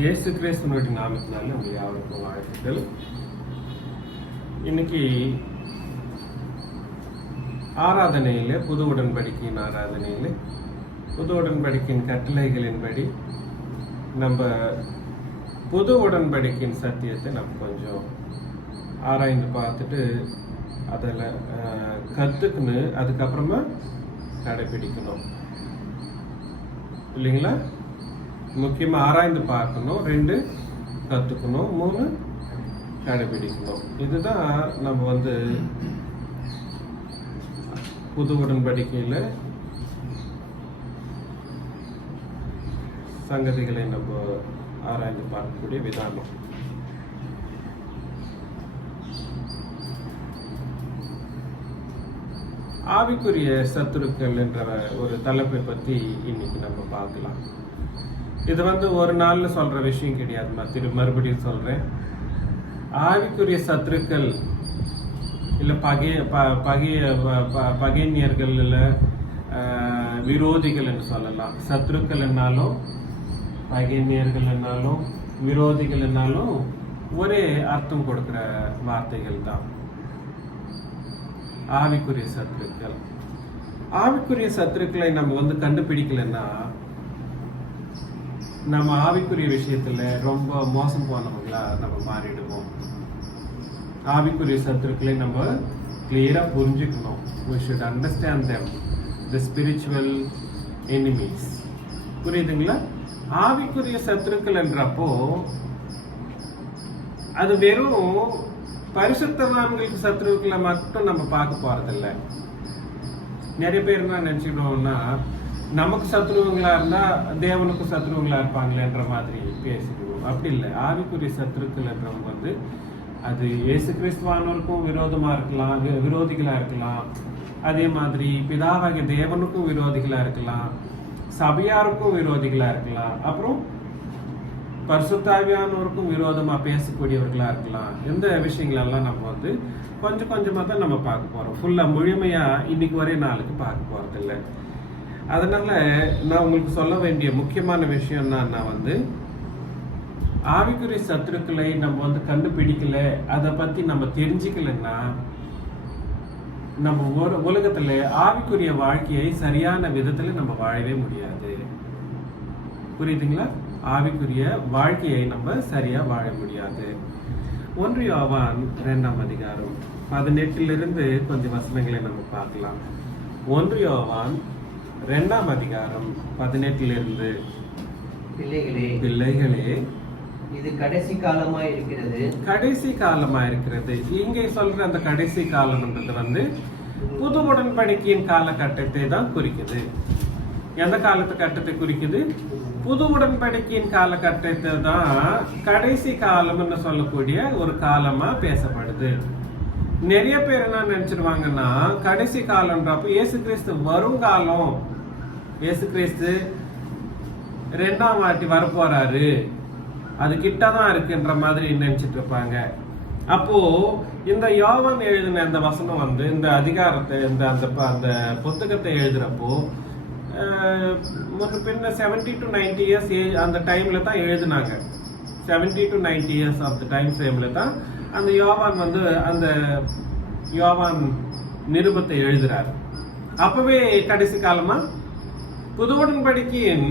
இயேசு கிறிஸ்துவினுடைய நாமத்தினால உங்கள் யாருக்கும் வாழ்த்துக்கள். இன்னைக்கு ஆராதனையில், புது உடன்படிக்கையின் ஆராதனையில், புது உடன்படிக்கையின் கட்டளைகளின்படி நம்ம புது உடன்படிக்கையின் சத்தியத்தை நம்ம கொஞ்சம் ஆராய்ந்து பார்த்துட்டு அதில் கற்றுக்குன்னு அதுக்கப்புறமா கடைபிடிக்கணும் இல்லைங்களா? முக்கியமாக ஆராய்ந்து பார்க்கணும், 2 கற்றுக்கணும், 3 கடைபிடிக்கணும். இதுதான் நம்ம புது உடன்படிக்கையில் சங்கதிகளை நம்ம ஆராய்ந்து பார்க்கக்கூடிய விதானம். ஆவிக்குரிய சத்துருக்கள் என்ற ஒரு தலைப்பை பற்றி இன்னைக்கு நம்ம பார்க்கலாம். இது ஒரு நாள்ல சொல்ற விஷயம் கிடையாது. நான் மறுபடியும் சொல்றேன். ஆவிக்குரிய சத்துருக்கள் இல்லை பகைஞர்கள் இல்லை விரோதிகள் என்று சொல்லலாம். சத்துருக்கள் என்னாலும், பகைஞர்கள் என்னாலும், விரோதிகள் என்னாலும் ஒரே அர்த்தம் கொடுக்கிற வார்த்தைகள் தான் ஆவிக்குரிய சத்துருக்கள். ஆவிக்குரிய சத்துருக்களை நம்ம கண்டுபிடிக்கலன்னா நம்ம ஆவிக்குரிய விஷயத்துல ரொம்ப மோசம் போனவங்களா நம்ம மாறிடுவோம். ஆவிக்குரிய சத்துருக்களை நம்ம கிளியரா புரிஞ்சுக்கணும். We should understand them, the spiritual enemies. புரியுதுங்களா? ஆவிக்குரிய சத்துருக்கள் என்றப்போ அது வெறும் பரிசுத்தவான்களுக்கு சத்துருக்களை மட்டும் நம்ம பார்க்க போறதில்ல. நிறைய பேர் என்ன நினைச்சுக்கிட்டோம்னா, நமக்கு சத்ருவங்களா இருந்தா தேவனுக்கு சத்ருவங்களா இருப்பாங்களேன்ற மாதிரி பேசிடுவோம். அப்படி இல்லை. ஆவிக்குரிய சத்துருக்கள் என்றவங்க அது இயேசு கிறிஸ்துவானோருக்கும் விரோதமா இருக்கலாம், விரோதிகளா இருக்கலாம். அதே மாதிரி பிதாவாகிய தேவனுக்கும் விரோதிகளா இருக்கலாம், சபையாருக்கும் விரோதிகளா இருக்கலாம், அப்புறம் பரிசுத்தாவியானோருக்கும் விரோதமா பேசக்கூடியவர்களா இருக்கலாம். இந்த விஷயங்களெல்லாம் நம்ம கொஞ்சம் கொஞ்சமா தான் நம்ம பார்க்க போறோம். ஃபுல்லா முழுமையா இன்னைக்கு ஒரே நாளுக்கு பார்க்க போறது இல்லை. அதனால நான் உங்களுக்கு சொல்ல வேண்டிய முக்கியமான விஷயம் நான் ஆவிக்குரிய சத்துருக்களை நம்ம கண்டுபிடிக்கல, அதை பத்தி நம்ம தெரிஞ்சுக்கலன்னா நம்ம உலகத்துல ஆவிக்குரிய வாழ்க்கையை சரியான விதத்துல நம்ம வாழவே முடியாது. புரியுதுங்களா? ஆவிக்குரிய வாழ்க்கையை நம்ம சரியா வாழ முடியாது. 1 யோவான் 2ஆம் அதிகாரம் 18 கொஞ்சம் வசனங்களை நம்ம பார்க்கலாம். 1 யோவான் 2ஆம் அதிகாரம் 18 பிள்ளைகளே, இது கடைசி காலமா இருக்கிறது. கடைசி காலமா இருக்கிறது. இங்கே சொல்ற அந்த கடைசி காலம்ன்றது புது உடன்படிக்கையின் காலகட்டத்தை தான் குறிக்குது. எந்த கட்டத்தை குறிக்குது? புது உடன்படிக்கையின் காலகட்டத்தை தான் கடைசி காலம்னு சொல்லக்கூடிய ஒரு காலமா பேசப்படுது. நிறைய பேர் என்ன நினைச்சிருவாங்கன்னா, கடைசி காலம்ன்றப்ப இயேசு கிறிஸ்து வருங்காலம், இயேசு கிறிஸ்து 2ஆம் வாட்டி வரப்போறாரு, அது கிட்டதான் இருக்குன்ற மாதிரி நினைச்சிட்டு இருப்பாங்க. அப்போ இந்த யோவான் எழுதின அந்த வசனம் இந்த அதிகாரத்தை அந்த புத்தகத்தை எழுதுறப்போ பின்ன 70 to 90 இயர்ஸ் அந்த டைம்ல தான் எழுதினாங்க. 70 to 90 years of the time ஃப்ரேம்ல தான் அந்த யோவான் அந்த யோவான் நிருபத்தை எழுதுறாரு. அப்பவே கடைசி காலமா? புது உடன்படிக்கையின்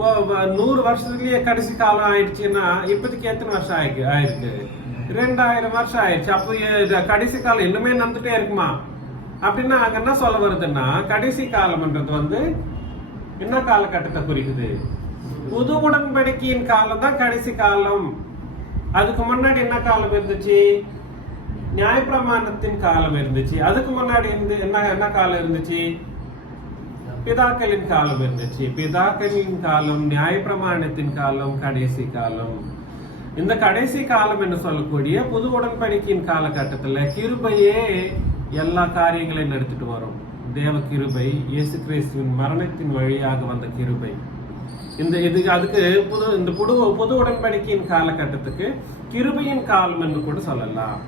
100 வருஷத்துலயே கடைசி காலம் ஆயிடுச்சுன்னா இப்போதைக்கு எத்தனை வருஷம் ஆயிருக்கு? 2000 வருஷம் ஆயிடுச்சு. அப்போ கடைசி காலம் இன்னுமே நடந்துட்டே இருக்குமா? அப்படின்னா அங்க என்ன சொல்ல வருதுன்னா, கடைசி காலம்ன்றது என்ன காலகட்டத்தை குறிக்குது? புது உடன்படிக்கையின் காலம் தான் கடைசி காலம். அதுக்கு முன்னாடி என்ன காலம் இருந்துச்சு? நியாயப்பிரமாணத்தின் காலம் இருந்துச்சு. அதுக்கு முன்னாடி என்ன காலம் இருந்துச்சு? பிதாக்களின் காலம் இருந்துச்சு. பிதாக்களின் காலம், நியாயப்பிரமாணத்தின் காலம், கடைசி காலம். இந்த கடைசி காலம் என்று சொல்லக்கூடிய புது உடன்படிக்கையின் காலகட்டத்துல கிருபையே எல்லா காரியங்களையும் நடத்திட்டு வரும். தேவ கிருபை, இயேசு கிறிஸ்துவின் மரணத்தின் வழியாக வந்த கிருபை. அதுக்கு புது உடன்படிக்கையின் காலகட்டத்துக்கு கிருபையின் காலம் என்று கூட சொல்லலாம்,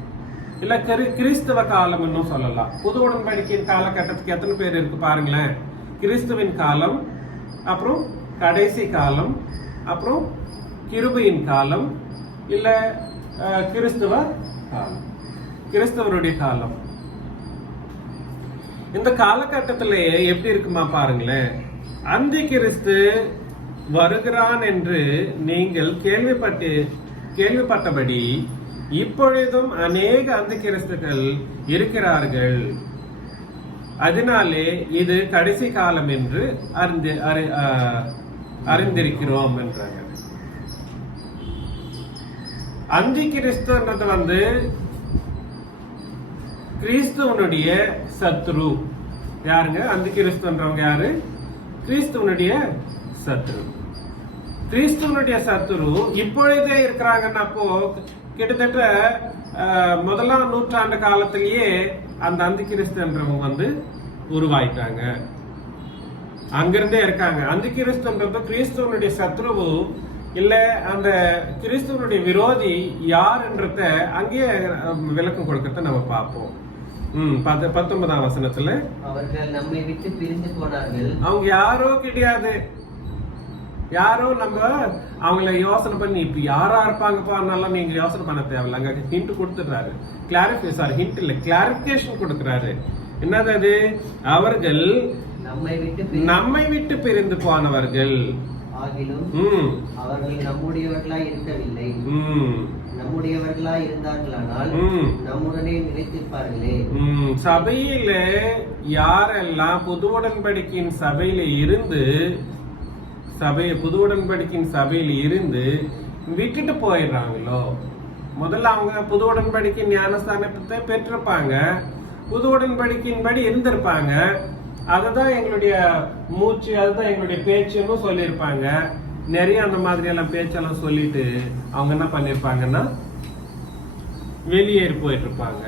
இல்ல கிறிஸ்தவ காலம் என்னும் சொல்லலாம். புது உடன்படிக்கையின் காலகட்டத்துக்கு எத்தனை பேர் இருக்கு பாருங்களேன். கிறிஸ்துவின் காலம், அப்புறம் கடைசி காலம், அப்புறம் கிருபையின் காலம், இல்ல கிறிஸ்துவ காலம், கிறிஸ்தவருடைய காலம். இந்த காலகட்டத்திலே எப்படி இருக்குமா பாருங்களேன். அந்தி கிறிஸ்து வருகிறான் என்று நீங்கள் கேள்விப்பட்டபடி இப்பொழுதும் அநேக அந்தி கிறிஸ்துக்கள் இருக்கிறார்கள். அதனாலே இது கடைசி காலம் என்று அறிந்திருக்கிறோம் என்றாங்க. அந்தி கிறிஸ்துன்றது கிறிஸ்துவனுடைய சத்ரு. யாருங்க அந்தி கிறிஸ்துன்றவங்க? யாரு? கிறிஸ்துவனுடைய சத்ரு. கிறிஸ்துவனுடைய சத்ரு இப்பொழுதே இருக்கிறாங்கன்னா, அப்போ கிட்டத்தட்ட 1ஆம் நூற்றாண்டு காலத்திலேயே அந்த அந்தி கிறிஸ்துன்றவங்க உருவாயிட்டாங்க, அங்கிருந்தே இருக்காங்க. அந்தி கிறிஸ்துன்றது கிறிஸ்துவனுடைய சத்ருவு இல்ல அந்த கிறிஸ்துவனுடைய விரோதி யாருன்றத அங்கேயே விளக்கம் கொடுக்கறத நம்ம பார்ப்போம். 19ஆம் வசனத்துல, அவர்கள் நம்மை விட்டு பிரிந்து போனார்கள். அவங்க யாரோ கிடையாது, யாரோ நம்ம அவங்கள யோசனை பண்ணி இப்ப யாரா இருப்பாங்கப்பா நீங்க யோசனை பண்ண தேவையில்ல. அங்க ஹிண்ட் கொடுத்துடுறாரு, ஹிண்ட் இல்ல கிளாரிபிகேஷன் கொடுக்கிறாரு. என்னது அது? அவர்கள் நம்மை விட்டு பிரிந்து போனவர்கள் ஆகிலும் அவர்கள் நம்முடையவர்களாய் இருக்கவில்லை. நம்முடையவர்களாய் இருந்தார்களானால் நம்முடனே நிலைத்திருப்பார்களே. சபையில யாரெல்லாம் புது உடன்படிக்கையின் சபையில இருந்து விட்டுட்டு போயிடுறாங்களோ, முதல்ல அவங்க புது உடன்படிக்கை ஞானஸ்தானத்தை பெற்றிருப்பாங்க, புது உடன்படிக்கையின்படி இருந்திருப்பாங்க, அதுதான் எங்களுடைய மூச்சு, அதுதான் எங்களுடைய பேச்சுன்னு சொல்லியிருப்பாங்க. நிறைய அந்த மாதிரி எல்லாம் பேச்செல்லாம் சொல்லிட்டு அவங்க என்ன பண்ணிருப்பாங்கன்னா வெளியேறி போயிட்டு இருப்பாங்க.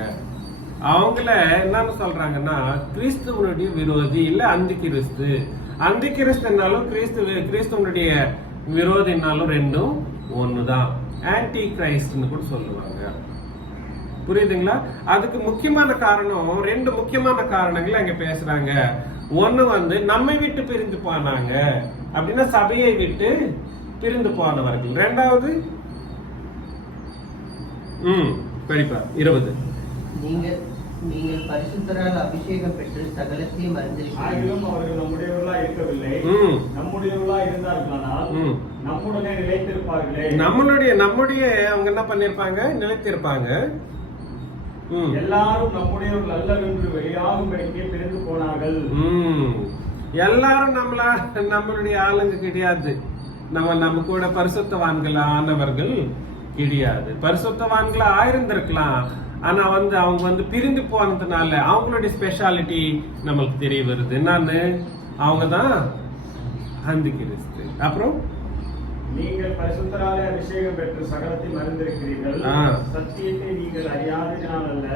அவங்கள என்னன்னு சொல்றாங்கன்னா கிறிஸ்துவனுடைய விரோதி இல்ல அந்தி கிறிஸ்து. அந்தி கிறிஸ்துனாலும் கிறிஸ்துவனுடைய விரோதினாலும் ரெண்டும் ஒண்ணுதான். ஆன்டி கிரைஸ்ட்னு கூட சொல்லுவாங்க. புரியுதுங்களா? அதுக்கு முக்கியமான காரணம், 2 முக்கியமான காரணங்கள் அங்க பேசுறாங்க. ஒண்ணு நம்மை விட்டு பிரிந்து போனாங்க அப்படின்னா சபையை விட்டு பிரிந்து போனவர்கள். 2வது படிப்பா 20, நீங்கள் பரிசுத்தரால் அபிஷேகம் பெற்று சகலத்தையும் அறிந்திருக்கிறீர்கள். அவர்கள் நம்முடையவர்களாய் இருக்கவில்லை, நம்முடையவர்களாய் இருந்தார்களானால் நம்முடனே நிலைத்திருப்பார்களே. நம்முடைய அவங்க என்ன பண்ணிருப்பாங்க? நிலைத்திருப்பாங்க. எல்லாரும் நம்முடையவர்கள் அல்லவென்று வெளியாகும்படிக்கே பிரிந்து போனார்கள். எல்லாரும் நம்மளுடைய ஆளுங்க கிடையாது. நம்ம கூட பரிசுத்தவான்கள் ஆனவர்கள் கிடையாது. பரிசுத்தவான்களா ஆயிருந்திருக்கலாம், ஆனா அவங்க பிரிந்து போனதுனால அவங்களுடைய ஸ்பெஷாலிட்டி நம்மளுக்கு தெரிய வருது. என்னன்னு? அவங்கதான் அந்தி கிறிஸ்து. அப்புறம் நீங்கள் பரிசுத்தராலே அபிஷேகம் பெற்று சகலத்தையும் அறிந்திருக்கிறீர்கள். சத்தியத்தை நீங்கள் அறியாததினால் அல்ல,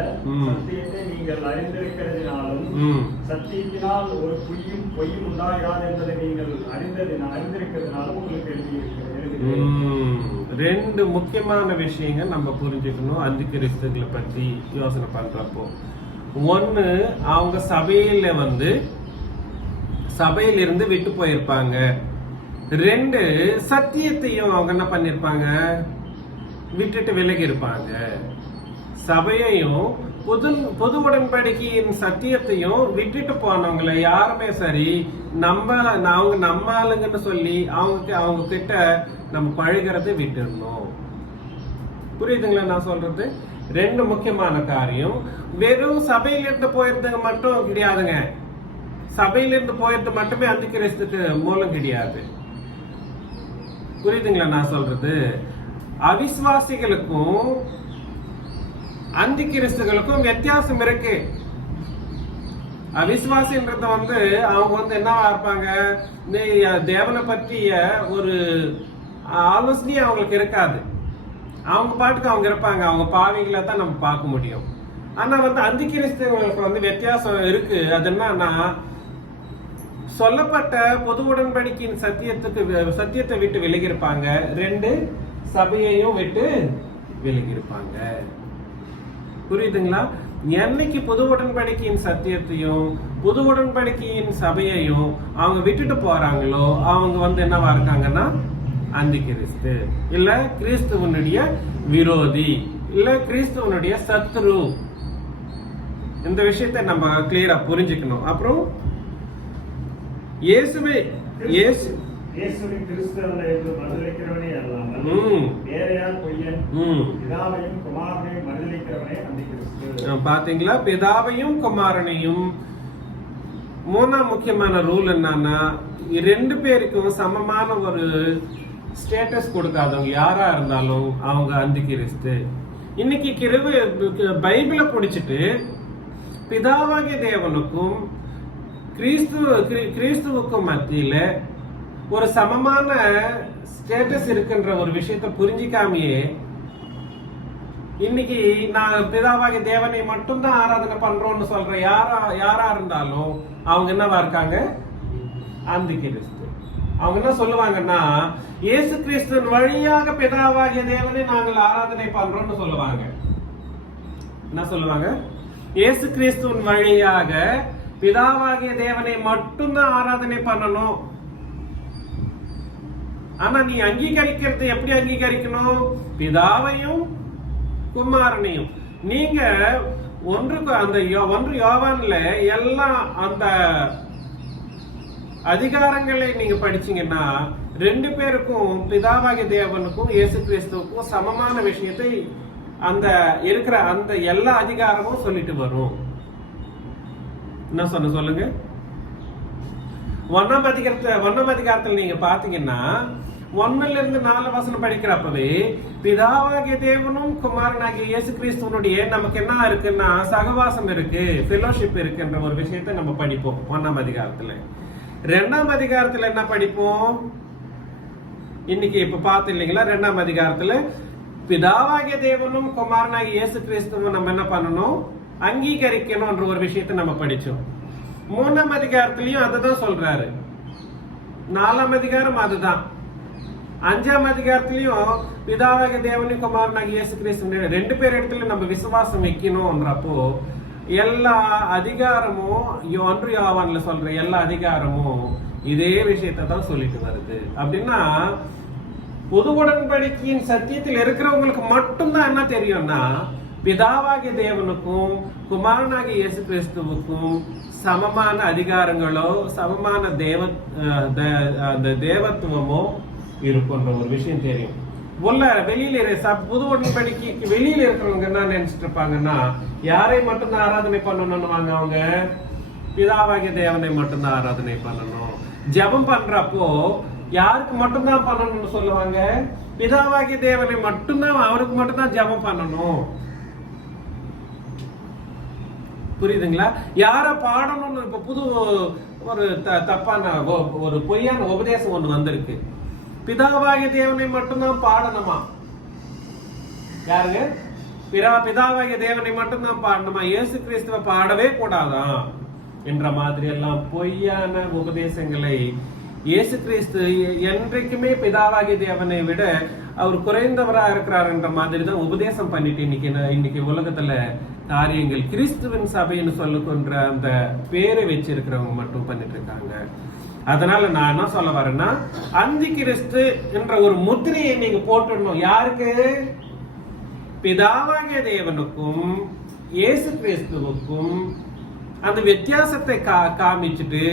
சத்தியத்தை நீங்கள் அறிந்திருக்கிறதினாலும் சத்தியத்தினால் ஒரு பொய்யும் உண்டாகாது என்பதை நீங்கள் அறிந்திருக்கிறதுனாலும் உங்களுக்கு எழுதியிருக்கிறது. 2 முக்கியமான விஷயங்கள் நம்ம புரிஞ்சுக்கணும் அந்தி கிறிஸ்துகளை பத்தி யோசனை பண்றப்போ. ஒண்ணு, அவங்க சபையில இருந்து விட்டு போயிருப்பாங்க. 2, சத்தியத்தையும் அவங்க என்ன பண்ணிருப்பாங்க? விட்டுட்டு விலகி இருப்பாங்க. சபையையும் புது உடன்படிக்கையின் சத்தியத்தையும் விட்டுட்டு போனவங்களை யாருமே சரி நம்ம ஆளுங்கன்னு சொல்லி அவங்க கிட்ட நம்ம பழகிறது விட்டுடணும். புரியுதுங்களா நான் சொல்றது? 2 முக்கியமான காரியம். வெறும் சபையில இருந்து போயிருந்தது மட்டும் கிடையாதுங்க. சபையில இருந்து போயிருந்து மட்டுமே அந்தி கிறிஸ்துக்கு மூலம் கிடையாது. புரியுதுங்களா நான் சொல்றது? அவிசுவாசிகளுக்கும் அந்தி கிறிஸ்துகளுக்கும் வித்தியாசம் இருக்கு. அவிசுவாசின்றது அவங்க என்னவா இருப்பாங்க? தேவனை பற்றிய ஒரு ஆலோசனையே அவங்களுக்கு இருக்காது. அவங்க பாட்டுக்கு அவங்க இருப்பாங்க. அவங்க பாவிகளை தான் நம்ம பார்க்க முடியும். ஆனா அந்தி கிறிஸ்துவங்களுக்கு வித்தியாசம் இருக்கு. அது என்னன்னா, சொல்லப்பட்ட பொது உடன்படிக்கையின் சத்தியத்தை விட்டு விலகி இருப்பாங்க. 2, சபையையும் விட்டு விலகி இருப்பாங்க. புரியுதுங்களா? என்னைக்கு புது உடன்படிக்கையின் சத்தியத்தையும் புது உடன்படிக்கையின் சபையையும் அவங்க விட்டுட்டு போறாங்களோ அவங்க என்னவா இருக்காங்கன்னா அந்தி கிறிஸ்து, இல்ல கிறிஸ்துவனுடைய விரோதி, இல்ல கிறிஸ்துவனுடைய சத்துரு. இந்த விஷயத்தை நம்ம கிளியரா புரிஞ்சுக்கணும். அப்புறம் இயேசுவின் கிறிஸ்துவனை என்று மறுதலிக்கிறவனே அல்லாமல் வேற யார் பொய்யன்? பிதாவையும் குமாரனையும் மறுதலிக்கிறவனே அந்தி கிறிஸ்து. பாத்தீங்களா, பிதாவையும் குமாரனையும். மூணாம் முக்கியமான ரூல் என்னன்னா, ரெண்டு பேருக்கும் சமமான ஒரு ஸ்டேட்டஸ் கொடுக்காதவங்க யாரா இருந்தாலும் அவங்க அந்தி கிறிஸ்து. இன்னைக்கு பைபிளை பிடிச்சிட்டு பிதாவாகிய தேவனுக்கும் கிறிஸ்துவுக்கும் மத்தியில ஒரு சமமான ஸ்டேட்டஸ் இருக்குன்ற ஒரு விஷயத்தை புரிஞ்சிக்காமையே இன்னைக்கு நான் பிதாவாகிய தேவனை மட்டும்தான் ஆராதனை பண்றோம்னு சொல்ற யாரா இருந்தாலும் அவங்க என்னவா இருக்காங்க? அந்தி கிறிஸ்து. அவங்க என்ன சொல்லுவாங்கன்னா, இயேசு கிறிஸ்துவின் வழியாக பிதாவாகிய தேவனை நாங்கள் ஆராதனை பண்றோம்னு சொல்லுவாங்க. என்ன சொல்லுவாங்க? இயேசு கிறிஸ்துவின் வழியாக பிதாவாகிய தேவனை மட்டும்தான் ஆராதனை பண்ணணும். ஆனா நீ அங்கீகரிக்கிறது எப்படி அங்கீகரிக்கணும்? பிதாவையும் குமாரனையும். நீங்க ஒன்று யோவான்ல எல்லாம் அந்த அதிகாரங்களை நீங்க படிச்சீங்கன்னா ரெண்டு பேருக்கும் பிதாவாகிய தேவனுக்கும் இயேசு கிறிஸ்துவுக்கும் சமமான விஷயத்தை அந்த இருக்கிற அந்த எல்லா அதிகாரமும் சொல்லிட்டு வரும். என்ன சொல்லுங்க. ஒன்னாம் அதிகாரத்துல நீங்க பாத்தீங்கன்னா 1-4 படிக்கிறப்பவே பிதாவாகிய தேவனும் குமாரனாகிய இயேசு கிறிஸ்துவனுடைய நமக்கு என்ன இருக்குன்னா சகவாசம் இருக்கு, ஃபெலோஷிப் இருக்குன்ற ஒரு விஷயத்தை நம்ம படிப்போம் 1ஆம் அதிகாரத்துல. 2ஆம் அதிகாரத்துல என்ன படிப்போம்? இன்னைக்கு இப்ப பார்த்து இல்லைங்களா, 2ஆம் அதிகாரத்துல பிதாவாகிய தேவனும் குமாரனாகிய இயேசு கிறிஸ்துவும் நம்ம என்ன பண்ணணும்? அங்கீகரிக்கணும்ன்ற ஒரு விஷயத்தை நம்ம படிச்சோம். 3ஆம் அதிகாரத்திலையும் அதுதான் சொல்றாரு. 4ஆம் அதிகாரம் அதுதான். 5ஆம் அதிகாரத்திலையும் பிதாவாகிய தேவனையும் குமாரனாகிய இயேசு கிறிஸ்து ரெண்டு பேர் இடத்துல நம்ம விசுவாசம் வைக்கணும்ன்றப்போ எல்லா அதிகாரமும் 1 யோவான்ல சொல்ற எல்லா அதிகாரமும் இதே விஷயத்தை தான் சொல்லிட்டு வருது. அப்படின்னா புது உடன்படிக்கையின் சத்தியத்தில் இருக்கிறவங்களுக்கு மட்டும்தான் என்ன தெரியும்னா, பிதாவாகிய தேவனுக்கும் குமாரனாகிய இயேசு கிறிஸ்துவுக்கும் சமமான அதிகாரங்களோ சமமான தேவத்துவமோ இருக்குன்ற ஒரு விஷயம் தெரியும். வெளியில புது உடன்படிக்கைக்கு வெளியில இருக்கிறவங்க என்ன நினைச்சிட்டு இருப்பாங்கன்னா, யாரை மட்டும்தான் ஆராதனை பண்ணணும்னு அவங்க பிதாவாகிய தேவனை மட்டும்தான் ஆராதனை பண்ணணும். ஜெபம் பண்றப்போ யாருக்கு மட்டும்தான் பண்ணணும்னு சொல்லுவாங்க? பிதாவாகிய தேவனை மட்டும்தான், அவருக்கு மட்டும்தான் ஜெபம் பண்ணணும். புரியுதுங்களா? யார பாடணும்னு இப்ப புது ஒரு தப்பான ஒரு பொய்யான உபதேசம் ஒண்ணு வந்திருக்கு. பிதாவாகிய தேவனை மட்டும்தான் பாடணுமா? யாருங்க? பிதாவாகிய தேவனை மட்டும்தான் பாடணுமா? இயேசு கிறிஸ்துவ பாடவே கூடாதான் என்ற மாதிரி எல்லாம் பொய்யான உபதேசங்களை இயேசு கிறிஸ்து என்றைக்குமே பிதாவாகிய தேவனை விட அவர் குறைந்தவரா இருக்கிறார் என்ற மாதிரி தான் உபதேசம் பண்ணிட்டு இன்னைக்கு உலகத்துல காரியங்கள் கிறிஸ்துவின் சபைன்னு சொல்லுகின்ற அந்த பேரை வச்சிருக்கிறவங்க மட்டும் பண்ணிட்டு இருக்காங்க. அதனால நான் என்ன சொல்ல வரேன்னா, அந்தி கிறிஸ்து என்ற ஒரு முத்திரையை நீங்க போட்டுடணும். யாருக்கு? பிதாவாகிய தேவனுக்கும் இயேசு கிறிஸ்துவுக்கும் அந்த வித்தியாசத்தை காமிச்சுட்டு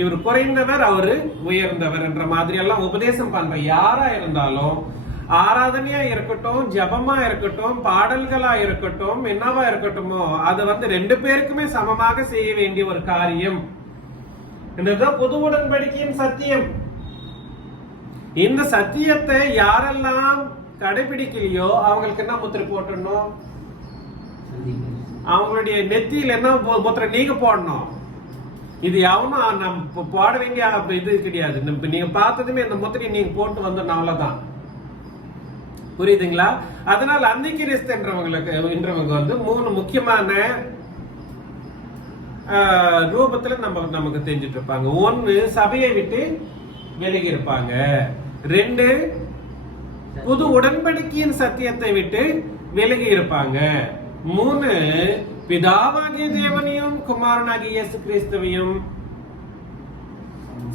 இவர் குறைந்தவர் அவரு உயர்ந்தவர் என்ற மாதிரி எல்லாம் உபதேசம் பண்ற யாரா இருந்தாலும், ஆராதனையா இருக்கட்டும், ஜபமா இருக்கட்டும், பாடல்களா இருக்கட்டும், என்னவா இருக்கட்டுமோ அது ரெண்டு பேருக்குமே சமமாக செய்ய வேண்டிய ஒரு காரியம். இதுதான் புது உடன்படிக்கையின் சத்தியம். இந்த சத்தியத்தை யாரெல்லாம் கடைபிடிக்கலையோ அவங்களுக்கு என்ன முத்திரை போட்டணும்? அவங்களுடைய நெத்தியில் என்ன முத்திரை நீங்க போடணும். இது எவனும் நம்ம போட வேண்டிய இது கிடையாது. நீங்க பார்த்ததுமே இந்த முத்திரை நீங்க போட்டு வந்துடணும், அவ்வளவுதான். புரியுதுங்களா? அதனால அந்தி கிறிஸ்து என்றவங்க 3 முக்கியமான ரூபத்துல நமக்கு தெரிஞ்சிட்டு இருப்பாங்க. 1, சபையை விட்டு விலகி இருப்பாங்க. 2, புது உடன்படிக்கையின் சத்தியத்தை விட்டு விலகி இருப்பாங்க. 3, பிதாவாகிய தேவனையும் குமாரனாகிய இயேசு கிறிஸ்துவையும்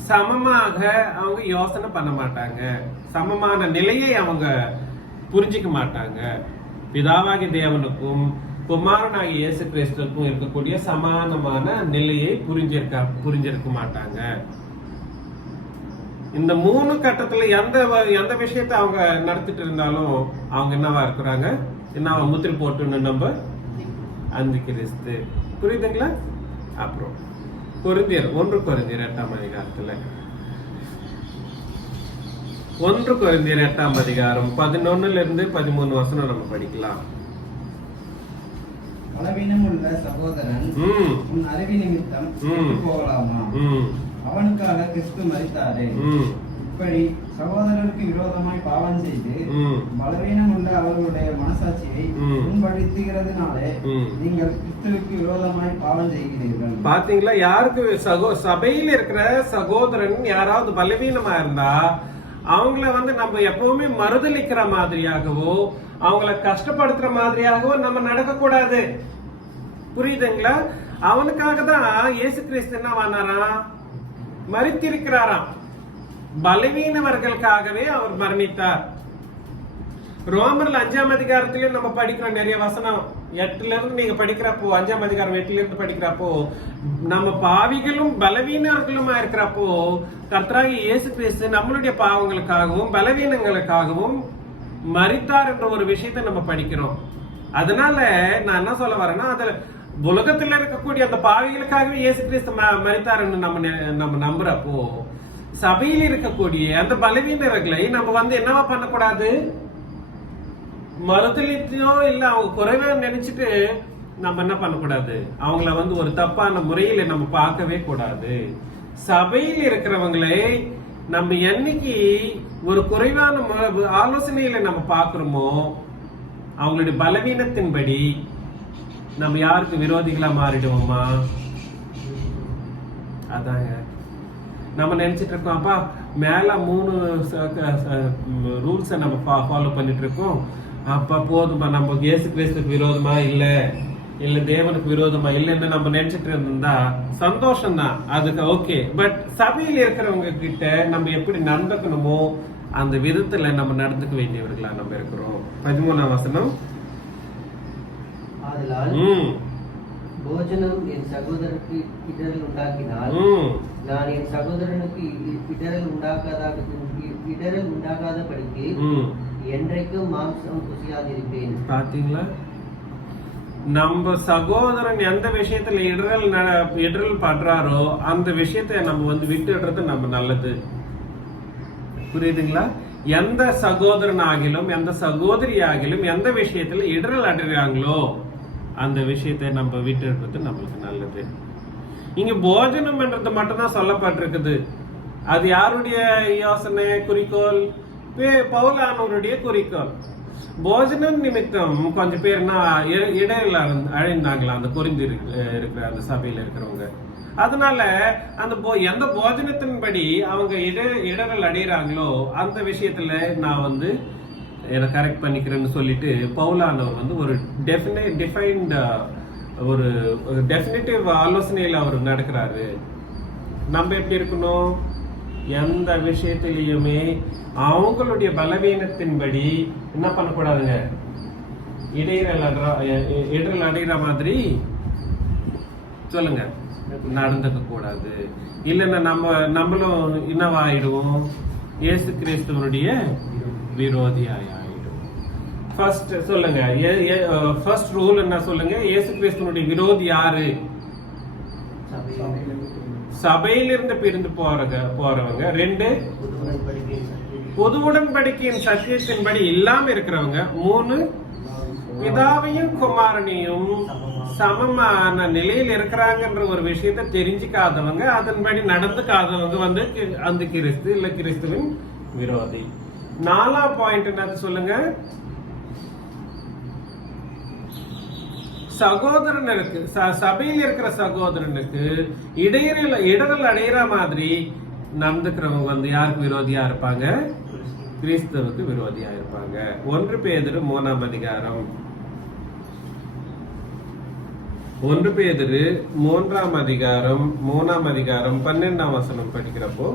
சமமாக அவங்க யோசனை பண்ண மாட்டாங்க, சமமான நிலையை அவங்க புரிஞ்சிக்க மாட்டாங்க. பிதாவாகிய தேவனுக்கும் குமாரனாகிய இயேசு கிறிஸ்துவுக்கும் இருக்கக்கூடிய சமானமான நிலையை புரிஞ்சிருக்க மாட்டாங்க. இந்த 3 கட்டத்துல எந்த விஷயத்தை அவங்க நடத்திட்டு இருந்தாலும் அவங்க என்னவா இருக்கிறாங்க, என்னவா முத்திரை போட்டு நம்ம அந்த கிறிஸ்து. புரியுதுங்களா? அப்புறம் கொரிந்தியர் 1 கொரிந்தியர் 8ஆம் அதிகாரத்துல 1 கொரிந்தியர் 8ஆம் அதிகாரம் 11 இருந்து 13 வசனம் நம்ம படிக்கலாம். பலவீனம் உள்ள சகோதரன் உன் அறிவி நிமித்தம் போகலாமா? அவனுக்காக கிறிஸ்து மரித்தாரே. இப்படி சகோதரருக்கு விரோதமாய் பாவம் செய்து பலவீனம் உள்ள அவர்களுடைய மனசாட்சியை புண்படுத்துகிறதுனாலே நீங்கள் கிறிஸ்துவுக்கு விரோதமாய் பாவம் செய்கிறீர்கள். பாத்தீங்களா? யாருக்கு சபையில் இருக்கிற சகோதரன் யாராவது பலவீனமா இருந்தா அவங்கள நம்ம எப்பவுமே மறுதலிக்கிற மாதிரியாகவோ அவங்கள கஷ்டப்படுத்துற மாதிரியாகவோ நம்ம நடக்க கூடாது. புரியுதுங்களா? அவனுக்காக தான் இயேசு கிறிஸ்து என்ன பண்ணாரா, மரித்திருக்கிறாராம். பலவீனவர்களுக்காகவே அவர் மரணித்தார். ரோமர்ல 5ஆம் அதிகாரத்திலே நம்ம படிக்கிறோம் நிறைய வசனம். 8ல இருந்து நீங்க படிக்கிறப்போ, 5ஆம் அதிகாரம் 8ல இருந்து படிக்கிறப்போ, நம்ம பாவிகளும் பலவீனர்களுமா இருக்கிறப்போ கர்த்தராகிய இயேசு கிறிஸ்து நம்மளுடைய பாவங்களுக்காகவும் பலவீனங்களுக்காகவும் மரித்தார் என்ற ஒரு விஷயத்தை நம்ம படிக்கிறோம். அதனால நான் என்ன சொல்ல வரேன்னா, அதுல உலகத்துல இருக்கக்கூடிய அந்த பாவிகளுக்காகவே இயேசு கிறிஸ்து மரித்தார்ன்னு நம்ம நம்புறப்போ சபையில் இருக்கக்கூடிய அந்த பலவீனர்களை நம்ம என்னவா பண்ணக்கூடாது, மறுதலிச்சோ இல்ல அவங்க குறைவா நினைச்சிட்டு நம்ம என்ன பண்ணக்கூடாது, அவங்கள ஒரு தப்பான முறையில நம்ம பார்க்கவே கூடாது. சபையில் இருக்கிறவங்களை நம்ம என்னைக்கு ஒரு குறைவான ஆலோசனையில நம்ம பார்க்கிறோமோ அவங்களுடைய பலவீனத்தின்படி நம்ம யாருக்கு விரோதிகளா மாறிடுவோமா? அதாங்க நம்ம நினைச்சிட்டு இருக்கோம், அப்பா மேல 3 ரூல்ஸை நம்ம ஃபாலோ பண்ணிட்டு இருக்கோம், அப்ப போதுமா நம்ம இயேசு கிறிஸ்துக்கு விரோதமா இல்ல தேவனுக்கு விரோதமா இல்லைன்னு நம்ம நினைச்சிட்டு இருந்தா சந்தோஷம் தான், அதுக்கு ஓகே. பட் சபையில் இருக்கிறவங்க கிட்ட நம்ம எப்படி நடந்துக்கணுமோ அந்த விதத்துல நம்ம நடந்துக்க வேண்டியவர்களா நம்ம இருக்கிறோம். 13ஆம் வசனம். ஆதலால் போஜனம் என் சகோதரருக்கு இடரல் உண்டாக்கினால் நான் என் சகோதரனுக்கு இடரல் உண்டாகாதபடிக்கு என்றைக்கும் மாம்சம் புசியாதிருப்பேன். பாத்தீங்களா? நம்ம சகோதரன் எந்த விஷயத்துல இடரல் பண்றாரோ அந்த விஷயத்தை நம்ம விட்டுடுறது நம்ம நல்லது. புரியுதுங்களா? எந்த சகோதரன் ஆகிலும் எந்த சகோதரி ஆகிலும் எந்த விஷயத்துல இடரல் அடைறாங்களோ அந்த விஷயத்தை நம்ம விட்டுடுறது நம்மளுக்கு நல்லது. இங்க போஜனம் என்றது மட்டும்தான் சொல்லப்பட்டிருக்குது. அது யாருடைய யோசனை, குறிக்கோள்? பவுலானவருடைய குறிக்கோள். போஜனம் நிமித்தம் கொஞ்சம் பேர்னா இடையில அழிந்தாங்களா அந்த கொரிந்து இருக்கிற அந்த சபையில இருக்கிறவங்க. அதனால அந்த எந்த போஜனத்தின்படி அவங்க இடரல் அடைகிறாங்களோ அந்த விஷயத்துல நான் என்னை கரெக்ட் பண்ணிக்கிறேன்னு சொல்லிட்டு பவுலானவர் ஒரு ஒரு டெஃபினிட்டிவ் ஆலோசனையில் அவர் நடக்கிறாரு. நம்ம எப்படி இருக்கணும்? எந்த விஷயத்திலையுமே அவங்களுடைய பலவீனத்தின்படி என்ன பண்ணக்கூடாதுங்க, இடரல் அடைகிற மாதிரி சொல்லுங்க நடந்துக்க கூடாது. இல்லைன்னா நம்மளும் என்னவாயிடுவோம், இயேசு கிறிஸ்துவனுடைய விரோதியாயிடும். ஃபர்ஸ்ட் சொல்லுங்க, ஃபர்ஸ்ட் ரூல் என்ன சொல்லுங்க? இயேசு கிறிஸ்துவனுடைய விரோதி யாரு? சபையிலிருந்து பிரிந்து போறவங்க. 2 புது உடன்படிக்கையின் சத்தியத்தின்படி இல்லாம இருக்கிறவங்க. 3 பிதாவையும் குமாரனையும் சமமான நிலையில் இருக்கிறாங்கன்ற ஒரு விஷயத்தை தெரிஞ்சுக்காதவங்க, அதன்படி நடந்துக்காதவங்க அந்த கிறிஸ்து இல்ல கிறிஸ்துவின் விரோதி. 4ஆம் பாயிண்ட் என்ன சொல்லுங்க? சகோதரனுக்கு, சபையில் இருக்கிற சகோதரனுக்கு இடரல் அடைகிற மாதிரி நடந்துக்கிறவங்க யாருக்கு விரோதியா இருப்பாங்க? கிறிஸ்துவுக்கு விரோதியா இருப்பாங்க. 1 பேதுரு 3ஆம் அதிகாரம் 1 பேதுரு 3ஆம் அதிகாரம் 3ஆம் அதிகாரம் 12ஆம் வசனம் படிக்கிறப்போ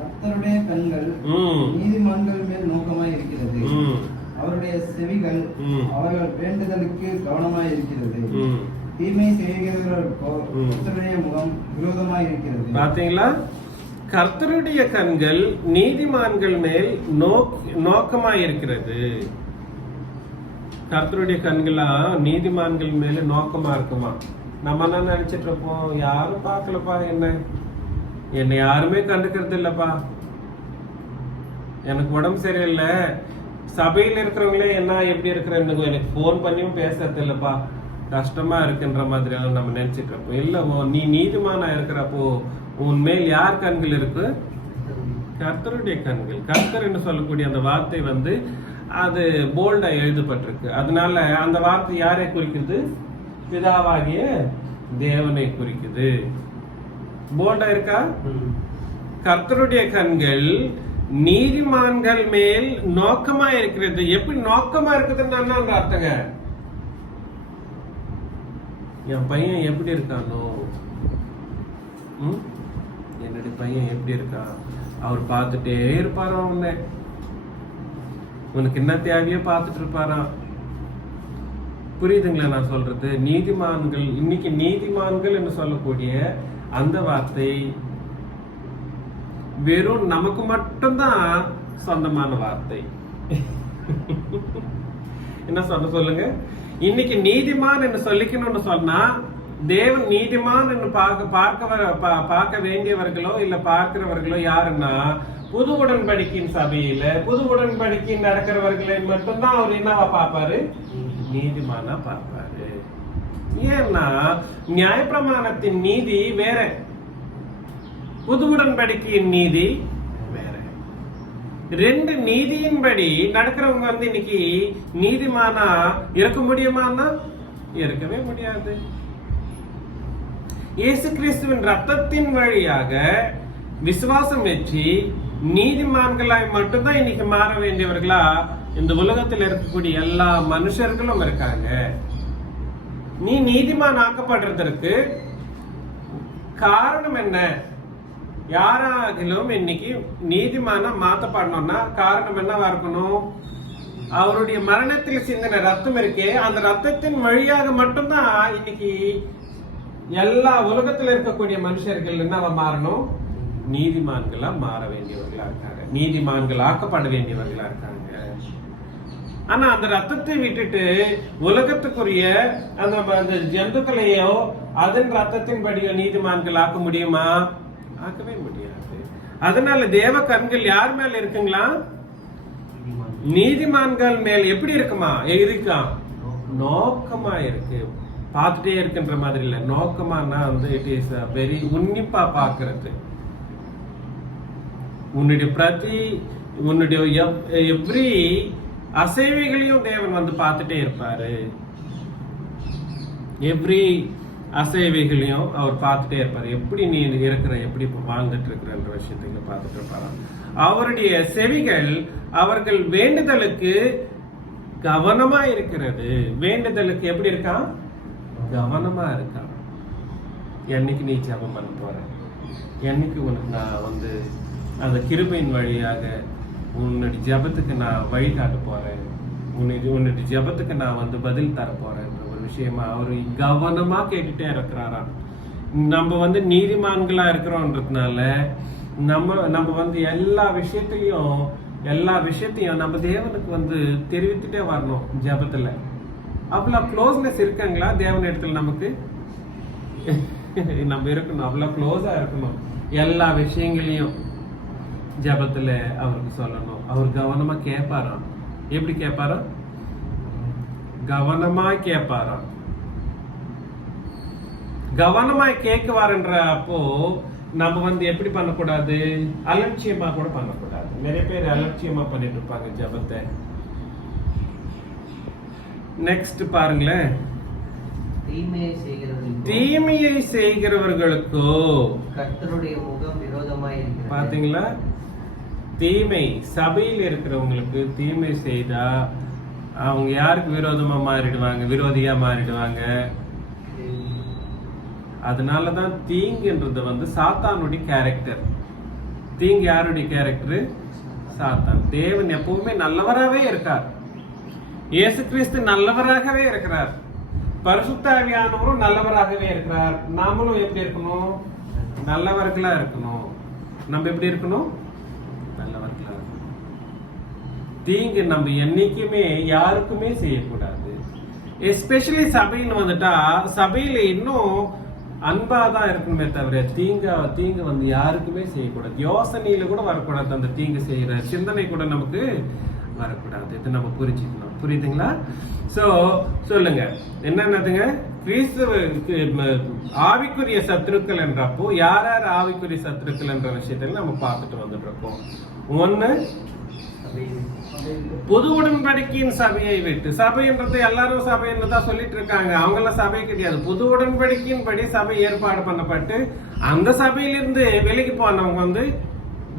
கர்த்தருடைய கண்கள் ம். நீதிமான்கள் மேல் நோக்கமாய் இருக்கிறது. ம். அவருடைய செவிகள் ம். அவர்கள் வேண்டுதலுக்கு கவனமாய் இருக்கிறது. ம். தீமை செய்கிறவர்களுக்கோ ம். கர்த்தருடைய முகம் விரோதமாய் இருக்கிறது. பாத்தீங்களா? கர்த்தருடைய கண்கள் நீதிமான்கள் மேல் நோக்கமாய் இருக்கிறது. கர்த்தருடைய கண்களா நீதிமான்கள் மேல நோக்கமா இருக்குமா? நம்ம என்ன நினைச்சிட்டு இருப்போம், யாரும் பார்க்கலப்பா, என்னை யாருமே கண்டுக்கிறது இல்லப்பா, எனக்கு உடம்பு சரியில்லை, சபையில் இருக்கிறவங்களே என்ன எப்படி இருக்கிறேன்னு எனக்கு போன் பண்ணியும் பேசுறது இல்லப்பா, கஷ்டமா இருக்குன்ற மாதிரி எல்லாம் நம்ம நினைச்சிட்டு இருப்போம். இல்ல, நீ நீதிமானா இருக்கிறப்போ உன் மேல் யார் கண்கள் இருக்கு? கர்த்தருடைய கண்கள். கர்த்தர் என்று சொல்லக்கூடிய அந்த வார்த்தை வந்து அது போல்டா எழுதப்பட்டிருக்கு. அதனால அந்த வார்த்தை யாரை குறிக்குது? பிதாவாகிய தேவனை குறிக்குது. போல்டா இருக்கா? கர்த்தருடைய கண்கள் நீதிமான்கள் மேல் நோக்கமா இருக்கிறது. எப்படி நோக்கமா இருக்குதுன்னு அர்த்தங்க. என் பையன் எப்படி இருக்கானோ, என்னுடைய பையன் எப்படி இருக்கான், அவர் பார்த்துட்டே இருப்பாராம், அவனை உனக்கு என்ன தேவையோ பார்த்துட்டு இருப்பாராம். புரியுதுங்களா நான் சொல்றது? நீதிமான்கள், இன்னைக்கு நீதிமான்கள் என்று சொல்லக்கூடிய அந்த வார்த்தை வெறும் நமக்கு மட்டும்தான் சொந்தமான வார்த்தை. என்ன சொல்லுங்க? இன்னைக்கு நீதிமான் என்று சொல்லிக்கணும்னு சொன்னா, தேவன் நீதிமான் என்று பார்க்க வேண்டியவர்களோ இல்ல பார்க்கிறவர்களோ யாருன்னா புது உடன்படிக்கையின் சபையில புது உடன்படிக்கையின் நடக்கிறவர்களை மட்டும்தான் அவர் என்னவா பார்ப்பாரு? நீதிமானா பார்ப்பாரு. ஏன்னா நியாயப்பிரமாணத்தின் நீதி வேற, புது உடன்படிக்கையின் நீதி வேற. 2 நீதியின்படி நடக்கிறவங்க வந்து இன்னைக்கு நீதிமானா இருக்க முடியுமான்னா இருக்கவே முடியாது. இயேசு கிறிஸ்துவின் ரத்தத்தின் வழியாக விசுவாசம் வெற்றி நீதிமான்களாய் மட்டும்தான் இன்னைக்கு மாற வேண்டியவர்களா இந்த உலகத்தில் இருக்கக்கூடிய எல்லா மனுஷர்களும் இருக்காங்க. நீ நீதிமான் ஆக்கப்படுறதற்கு காரணம் என்ன? யாராகிலும் இன்னைக்கு நீதிமான மாற்றப்படணும்னா காரணம் என்னவா இருக்கணும்? அவருடைய மரணத்தில் சிந்தின ரத்தம் இருக்கே, அந்த ரத்தத்தின் வழியாக மட்டும்தான் இன்னைக்கு எல்லா உலகத்துல இருக்கக்கூடிய மனுஷர்கள் என்னவா மாறணும்? நீதிமான்களா மாற வேண்டியவர்களா இருக்காங்க, நீதிமான்கள் ஆக்கப்பட வேண்டியவர்களா இருக்காங்க. ஆனா அந்த ரத்தத்தை விட்டுட்டு உலகத்துக்குரிய அந்த ஜந்துக்களையோ அதன் ரத்தத்தின் படியோ நீதிமான்கள் ஆக்க முடியுமா? ஆக்கவே முடியாது. அதனால தேவ கண்கள் யார் மேல இருக்குங்களா? நீதிமான்கள் மேல் எப்படி இருக்குமா? இருக்கா? நோக்கமா இருக்கு. பார்த்துட்டே இருக்குன்ற மாதிரி இல்ல, நோக்கமானா வந்து இட் இஸ் வெரி உன்னிப்பா பார்க்கிறது. உன்னுடைய எவ்ரி அசைவைகளையும் தேவன் வந்து பார்த்துட்டே இருப்பாரு. எவ்ரி அசைவைகளையும் அவர் பார்த்துட்டே இருப்பாரு. எப்படி நீ இருக்கிற, எப்படி வாழ்ந்துட்டு இருக்கிறன்ற விஷயத்தை பார்த்துட்டு இருப்பாரு. அவருடைய செவிகள் அவர்கள் வேண்டுதலுக்கு கவனமா இருக்கிறது. வேண்டுதலுக்கு எப்படி இருக்கான்? கவனமா இருக்கான். என்னைக்கு நீ ஜெபம் பண்ண போற, என்னைக்கு உனக்கு நான் வந்து அந்த கிருபையின் வழியாக உன்னுடைய ஜெபத்துக்கு நான் வழிகாட்ட போறேன், உன்னுடைய ஜெபத்துக்கு நான் வந்து பதில் தர போறேன்ற ஒரு விஷயமா அவரு கவனமா கேட்டுட்டே இருக்கிறாராம். நம்ம வந்து நீதிமான்களா இருக்கிறோன்றதுனால நம்ம வந்து எல்லா விஷயத்தையும் நம்ம தேவனுக்கு வந்து தெரிவித்துட்டே வரணும். ஜெபத்துல அவ்வளவு க்ளோஸ்னஸ் இருக்காங்களா தேவன் இடத்துல? நமக்கு நம்ம இருக்கணும், அவ்வளவு க்ளோஸா இருக்கணும். எல்லா விஷயங்களையும் ஜபத்துல அவருக்கு சொல்லணும். அவர் கவனமா கேட்பாராம். எப்படி கேட்பாராம்? கவனமா கேட்பாராம். கவனமாய் கேட்குவாருன்ற அப்போ நம்ம வந்து எப்படி பண்ணக்கூடாது? அலட்சியமா கூட பண்ணக்கூடாது. நிறைய பேர் அலட்சியமா பண்ணிட்டு இருப்பாங்க ஜபத்தை. நெக்ஸ்ட் பாருங்களேன். தீமையை செய்கிறவர்களுக்கோ கர்த்தருடைய முகம் விரோதமாய் இருக்கிறது. பாத்தீங்களா? தீமை சபையில் இருக்கிறவங்களுக்கு தீமை செய்தா அவங்க யாருக்கு விரோதமா மாறிடுவாங்க? விரோதியா மாறிடுவாங்க. அதனாலதான் தீங்குன்றது வந்து சாத்தானுடைய கேரக்டர். தீங்கு யாருடைய கேரக்டர்? சாத்தான். தேவன் எப்பவுமே நல்லவராகவே இருக்கார். இயேசு கிறிஸ்து நல்லவராகவே இருக்கிறார். பரிசுத்த ஆவியானவரும் நல்லவராகவே இருக்கிறார். நாமளும் எப்படி இருக்கணும்? நல்லவர்களா இருக்கணும். நம்ம எப்படி இருக்கணும்? நல்லவர்களா இருக்கணும். தீங்கு நம்ம என்னைக்குமே யாருக்குமே செய்யக்கூடாது. எஸ்பெஷலி சபைன்னு வந்துட்டா சபையில இன்னும் அன்பாதான் இருக்கணுமே தவிர தீங்கு வந்து யாருக்குமே செய்யக்கூடாது. யோசனையில கூட வரக்கூடாது. அந்த தீங்கு செய்யற சிந்தனை கூட நமக்கு வரக்கூடாது. இது நம்ம புரிஞ்சுக்கணும். புரியுதுங்களா? சோ சொல்லுங்க என்னன்னதுங்க? கிறிஸ்துவுக்கு ஆவிக்குரிய சத்துருக்கள் என்றப்போ யார் யார் ஆவிக்குரிய சத்துருக்கள் என்ற விஷயத்துல நம்ம பார்த்துட்டு வந்துட்டு இருக்கோம். ஒண்ணு, புது உடன்படிக்கையின் சபையை விட்டு. சபைன்றது எல்லாரும் சபைன்னு தான் சொல்லிட்டு இருக்காங்க. அவங்கெல்லாம் சபை கிடையாது. புது உடன்படிக்கையின் படி சபை ஏற்பாடு பண்ணப்பட்டு அந்த சபையிலிருந்து விலகி போனவங்க வந்து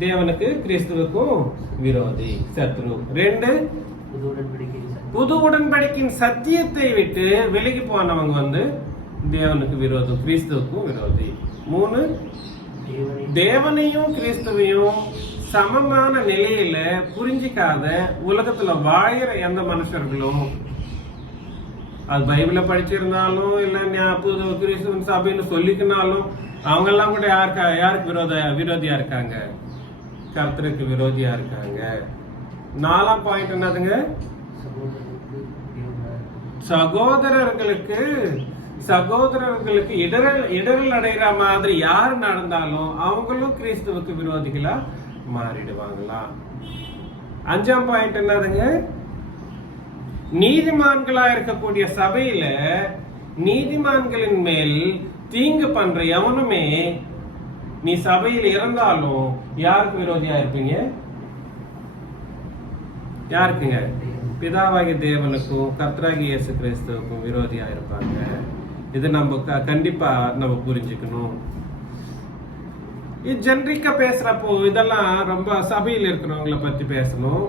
தேவனுக்கு கிறிஸ்துவுக்கும் விரோதி, சத்ரு. 2, புது உடன்படிக்கையின் சத்தியத்தை விட்டு விலகி போனவங்க வந்து தேவனுக்கு விரோதம், கிறிஸ்துவுக்கும் விரோதி. 3, தேவனையும் கிறிஸ்துவையும் சமமான நிலையில புரிஞ்சிக்காத உலகத்துல வாழற எந்த மனுஷர்களும், அது பைபிள படிச்சிருந்தாலும் இல்ல புது கிறிஸ்துவ சபைன்னு சொல்லிக்கினாலும் அவங்க எல்லாம் கூட யாருக்கு விரோதியா இருக்காங்க? கர்த்தருக்கு விரோதியா இருக்காங்க. 4ஆம் பாயிண்ட் என்னதுங்க? சகோதரர்களுக்கு இடரல் அடைகிற மாதிரி யார் நடந்தாலும் அவங்களும் கிறிஸ்துவுக்கு விரோதிகளா மாறிடுவாங்களா? 5ஆம் பாயிண்ட் என்னதுங்க? நீதிமான்களா இருக்கக்கூடிய சபையில நீதிமான்களின் மேல் தீங்கு பண்ற எவனுமே நீ சபையில் இருந்தாலும் யாருக்கு விரோதியா இருப்பீங்க? யாருக்குங்க? பிதாவாகிய தேவனுக்கும் கர்த்தராகிய இயேசு கிறிஸ்துவுக்கும் விரோதியா இருப்பாங்க. இது நம்ம கண்டிப்பா நம்ம புரிஞ்சுக்கணும். இது ஜெனரிக்கா பேசுறப்போ இதெல்லாம் ரொம்ப சபையில் இருக்கிறவங்களை பத்தி பேசணும்.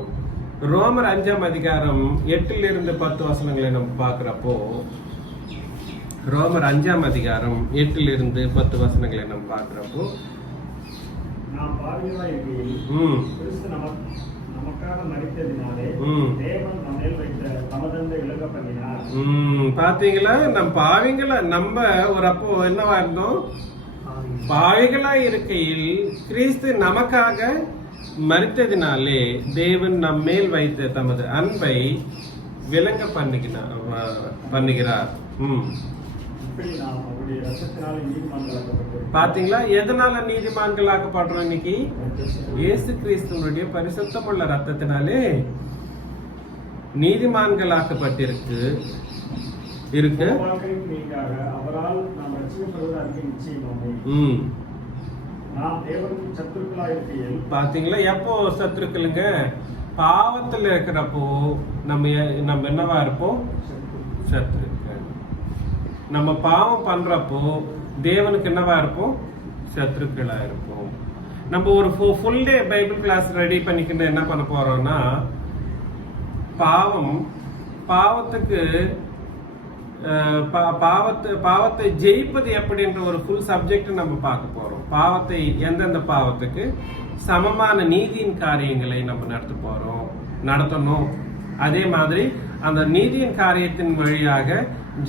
ரோமர் 5ஆம் அதிகாரம் 8 to 10 வசனங்களை நம்ம பார்க்கிறப்போ, ரோமர் 5ஆம் அதிகாரம் 8 to 10 வசனங்களை நம்ம பார்க்கிறப்போ, நாம் பாவிகளாய் இருக்கையில் கிறிஸ்து நமக்காக மரித்ததினாலே தேவன் நம்மேல் வைத்த தமதண்டை விலக பண்ணினார். பாத்தீங்களா? நம்ம ஒரு அப்போ என்னவா இருந்தோம்? பாவிகளா இருக்கையில் கிறிஸ்து நமக்காக மரித்ததினாலே தேவன் நம்மேல் வைத்த தமது அன்பை விளங்க பண்ணுகிறார். பாத்தீங்களா? எதனால நீதிமான்களாக்கப்படுறோம் இன்னைக்கு? இயேசு கிறிஸ்துவனுடைய பரிசுத்தமுள்ள ரத்தத்தினாலே நீதிமான்களாக்கப்பட்டிருக்கு. பாத்தீங்களா? எப்போ சத்துருக்களுங்க? பாவத்துல இருக்கிறப்போ நம்ம என்னவா இருப்போம்? சத்துருக்கள். நம்ம பாவம் பண்றப்போ தேவனுக்கு என்னவா இருப்போம்? சத்துருக்களா இருப்போம். நம்ம ஒரு full day Bible class ready பண்ணிக்கிட்டு என்ன பண்ண போறோம்னா, பாவத்தை ஜெயிப்பது எப்படின்ற ஒரு ஃபுல் சப்ஜெக்ட் நம்ம பார்க்க போறோம். பாவத்தை எந்தெந்த பாவத்துக்கு சமமான நீதியின் காரியங்களை நம்ம நடத்தணும். அதே மாதிரி அந்த நீதியின் காரியத்தின் வழியாக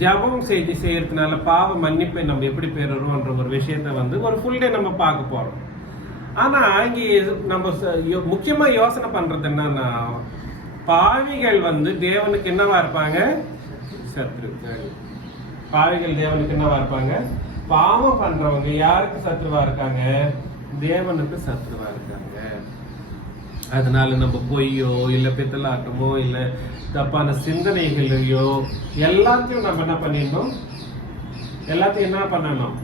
ஜபம் செய்யறதுனால பாவ மன்னிப்பை நம்ம எப்படி பெறுறோம்ன்ற ஒரு விஷயத்த வந்து ஒரு ஃபுல் டே நம்ம பார்க்க போறோம். ஆனா இங்க நம்ம முக்கியமா யோசனை பண்றது என்னன்னா, பாவிகள் வந்து தேவனுக்கு என்னவா இருப்பாங்க? சத்துருக்கள். பாவிகள் தேவனுக்கு என்னவா இருப்பாங்க? பாவம் பண்றவங்க யாருக்கு சத்ருவா இருக்காங்க? தேவனுக்கு சத்ருவா இருக்காங்க. அதனால நம்ம பொய்யோ இல்ல பித்தலாட்டமோ இல்ல தப்பான சிந்தனைகளையோ எல்லாத்தையும் நம்ம என்ன பண்ணிடணும்? எல்லாத்தையும் என்ன பண்ணணும்?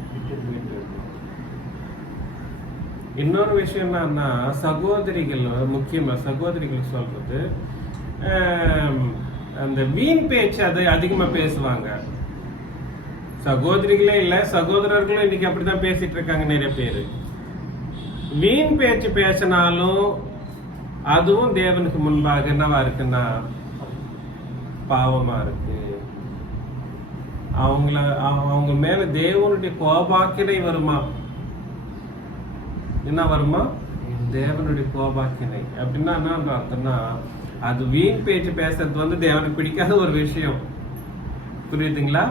இன்னொரு விஷயம் என்னன்னா, சகோதரிகள் முக்கியமா சகோதரிகள் சொல்றது அந்த வீண் பேச்சு அதை அதிகமா பேசுவாங்க. சகோதரிகளே இல்ல, சகோதரர்களும் இன்னைக்கு அப்படிதான் பேசிட்டு இருக்காங்க நிறைய பேரு. வீண் பேச்சு பேசினாலும் அதுவும் தேவனுக்கு முன்பாக என்னவா இருக்குன்னா பாவமா இருக்கு. அவங்க மேல தேவனுடைய கோபாக்கினை வருமா? என்ன வருமா? தேவனுடைய கோபாக்கினை. அப்படின்னா என்ன அர்த்தம்னா, அது வீண் பேச்சு பேசுறது வந்து தேவனுக்கு பிடிக்காத ஒரு விஷயம். புரியுதுங்களா?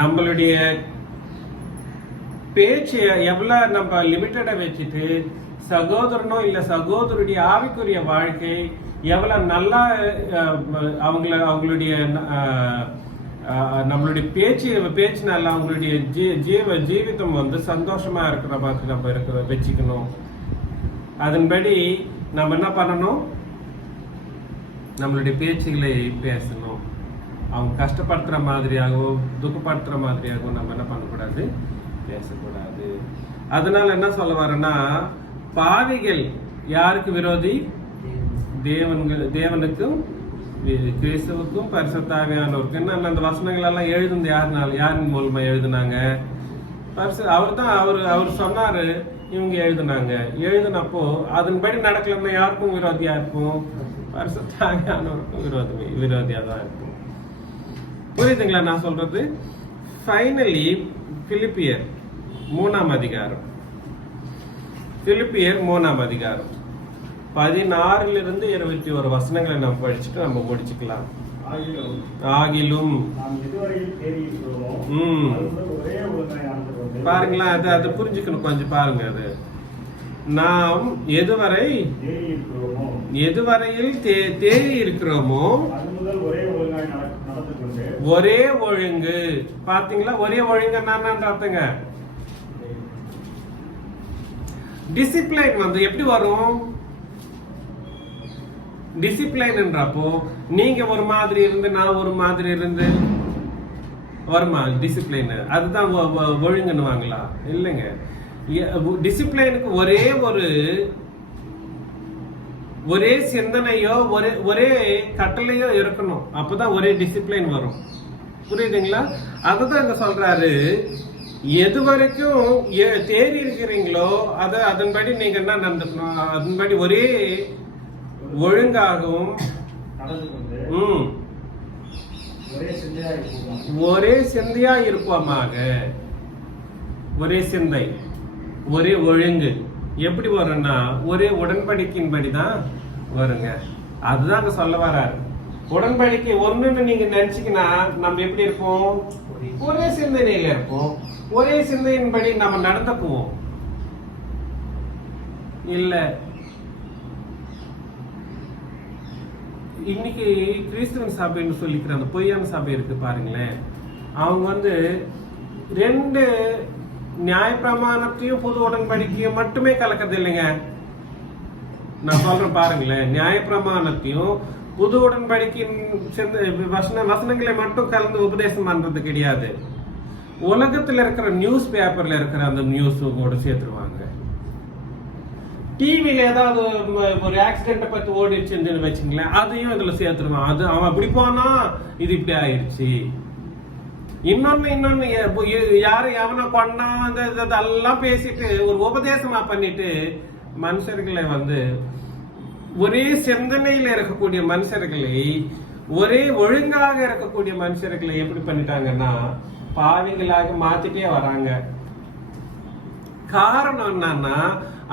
நம்மளுடைய பேச்சு எவ்வளவு நம்ம லிமிட்டடா வச்சுட்டு சகோதரனோ இல்ல சகோதரனுடைய ஆவிக்குரிய வாழ்க்கை எவ்வளவு நல்லா அவங்களுடைய நம்மளுடைய பேச்சுனால அவங்களுடைய ஜீவிதம் வந்து சந்தோஷமா இருக்கிற மாதிரி நம்ம வச்சுக்கணும். அதன்படி நம்ம என்ன பண்ணணும்? நம்மளுடைய பேச்சுகளை பேசணும். அவங்க கஷ்டப்படுத்துற மாதிரியாகவோ துக்கப்படுத்துற மாதிரியாகவோ நம்ம என்ன பண்ணக்கூடாது? பேசக்கூடாது. அதனால என்ன சொல்ல வரேன்னா, பாவிகள் யாருக்கு விரோதி? தேவனுக்கும் கிறிஸ்துவுக்கும் பரிசுத்த ஆவியானவருக்கும். என்ன அந்த வசனங்கள் எல்லாம் எழுதுனது யாரின் மூலமா எழுதுனாங்க? அவர் சொன்னாரு, இவங்க எழுதுனப்போ அதன்படி நடக்கலன்னா யாருக்கும் விரோதியா இருக்கும்? பரிசுத்த ஆவியானவருக்கும் விரோதியா தான் இருக்கும். புரியுதுங்களா நான் சொல்றது? ஃபைனலி பிலிப்பியர் 3ஆம் அதிகாரம் 16 to 21 வசனங்களை நம்ம படிச்சுட்டு நம்ம முடிச்சுக்கலாம். ஆகிலும் பாருங்களா, அது புரிஞ்சுக்கணும். கொஞ்சம் பாருங்க. அது நாம் எதுவரையில் தேறி இருக்கிறோமோ ஒரே ஒழுங்கு. பாத்தீங்களா? ஒரே ஒழுங்கு அர்த்தங்க. டிசிப்ளைன் வந்து எப்படி வரும்? டிசிப்ளைன் என்றப்போ நீங்க ஒரு மாதிரி இருந்து நான் ஒரு மாதிரி இருந்து வருமா டிசிப்ளைன்? அதுதான் ஒழுங்குன்னுவாங்களா? இல்லைங்க. டிசிப்ளைனுக்கு ஒரே சிந்தனையோ ஒரே கட்டளையோ இருக்கணும். அப்பதான் ஒரே டிசிப்ளைன் வரும். புரியுதுங்களா? அதுதான் இங்க சொல்றாரு. எது வரைக்கும் தேறி இருக்கிறீங்களோ அதன்படி நீங்க என்ன நடந்துக்கணும்? அதன்படி ஒரே ஒழுங்காகவும் ஒரே சிந்தையா இருப்போமாக. ஒரே சிந்தை, ஒரே ஒழுங்கு எப்படி வரும்னா ஒரே உடன்படிக்கையின்படி தான் வருங்க. அதுதான் அங்க சொல்ல வராரு. உடன்படிக்கை ஒண்ணுன்னு நீங்க நினைச்சீங்கன்னா நம்ம எப்படி இருப்போம்? ஒரே சிந்தனையில இருப்போம். ஒரே சிந்தையின்படி நம்ம நடந்துக்குவோம். இல்ல இன்னைக்கு கிறிஸ்துவன் சபைன்னு சொல்லிக்கிற அந்த பொய்யான சபை இருக்கு பாருங்களேன். அவங்க வந்து 2 நியாயப்பிரமாணத்தையும் புது உடன்படிக்கையும் மட்டுமே கலக்கிறது இல்லைங்க. நான் சொல்றேன் பாருங்களேன். நியாயப்பிரமாணத்தையும் புது உடன்படிக்கையின் வசனங்களை மட்டும் கலந்து உபதேசம் பண்றது கிடையாது. உலகத்துல இருக்கிற நியூஸ் பேப்பர்ல இருக்கிற அந்த நியூஸ் கூட சேர்த்துருவாங்க. டிவில ஏதாவது ஒரு ஆக்சிடென்ட் பத்தி ஓடிடுச்சுன்னு வச்சுங்களேன், அதையும் இதுல சேர்த்துருவான். அது அவன் அப்படி போனா இது இப்படி ஆயிடுச்சு. இன்னொன்னு யாரு எவனை கொண்டா அதெல்லாம் பேசிட்டு ஒரு உபதேசமா பண்ணிட்டு மனுஷர்களை வந்து ஒரே சிந்தனையில இருக்கக்கூடிய மனுஷர்களை, ஒரே ஒழுங்காக இருக்கக்கூடிய மனுஷர்களை எப்படி பண்ணிட்டாங்கன்னா பாவிகளாக மாத்திட்டே வராங்க. காரணம் என்னன்னா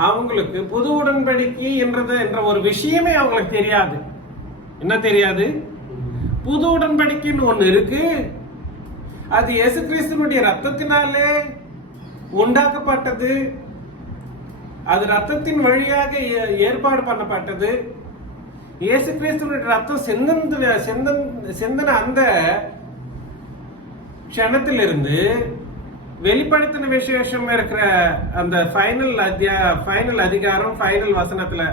அவங்களுக்கு புது உடன்படிக்கை என்ற ஒரு விஷயமே அவங்களுக்கு தெரியாது. என்ன தெரியாது? புது உடன்படிக்கைன்னு ஒண்ணு இருக்கு. அது இயேசு கிறிஸ்துவினுடைய ரத்தத்தினாலே உண்டாக்கப்பட்டது. அது ரத்தத்தின் வழியாக ஏற்பாடு பண்ணப்பட்டது. இயேசு கிறிஸ்துவினுடைய ரத்தம் சிந்தன அந்த க்ஷணத்திலிருந்து வெளிப்படுத்தின விசேஷம் இருக்கிற அந்த ஃபைனல் அதிகாரம் ஃபைனல் வசனத்துல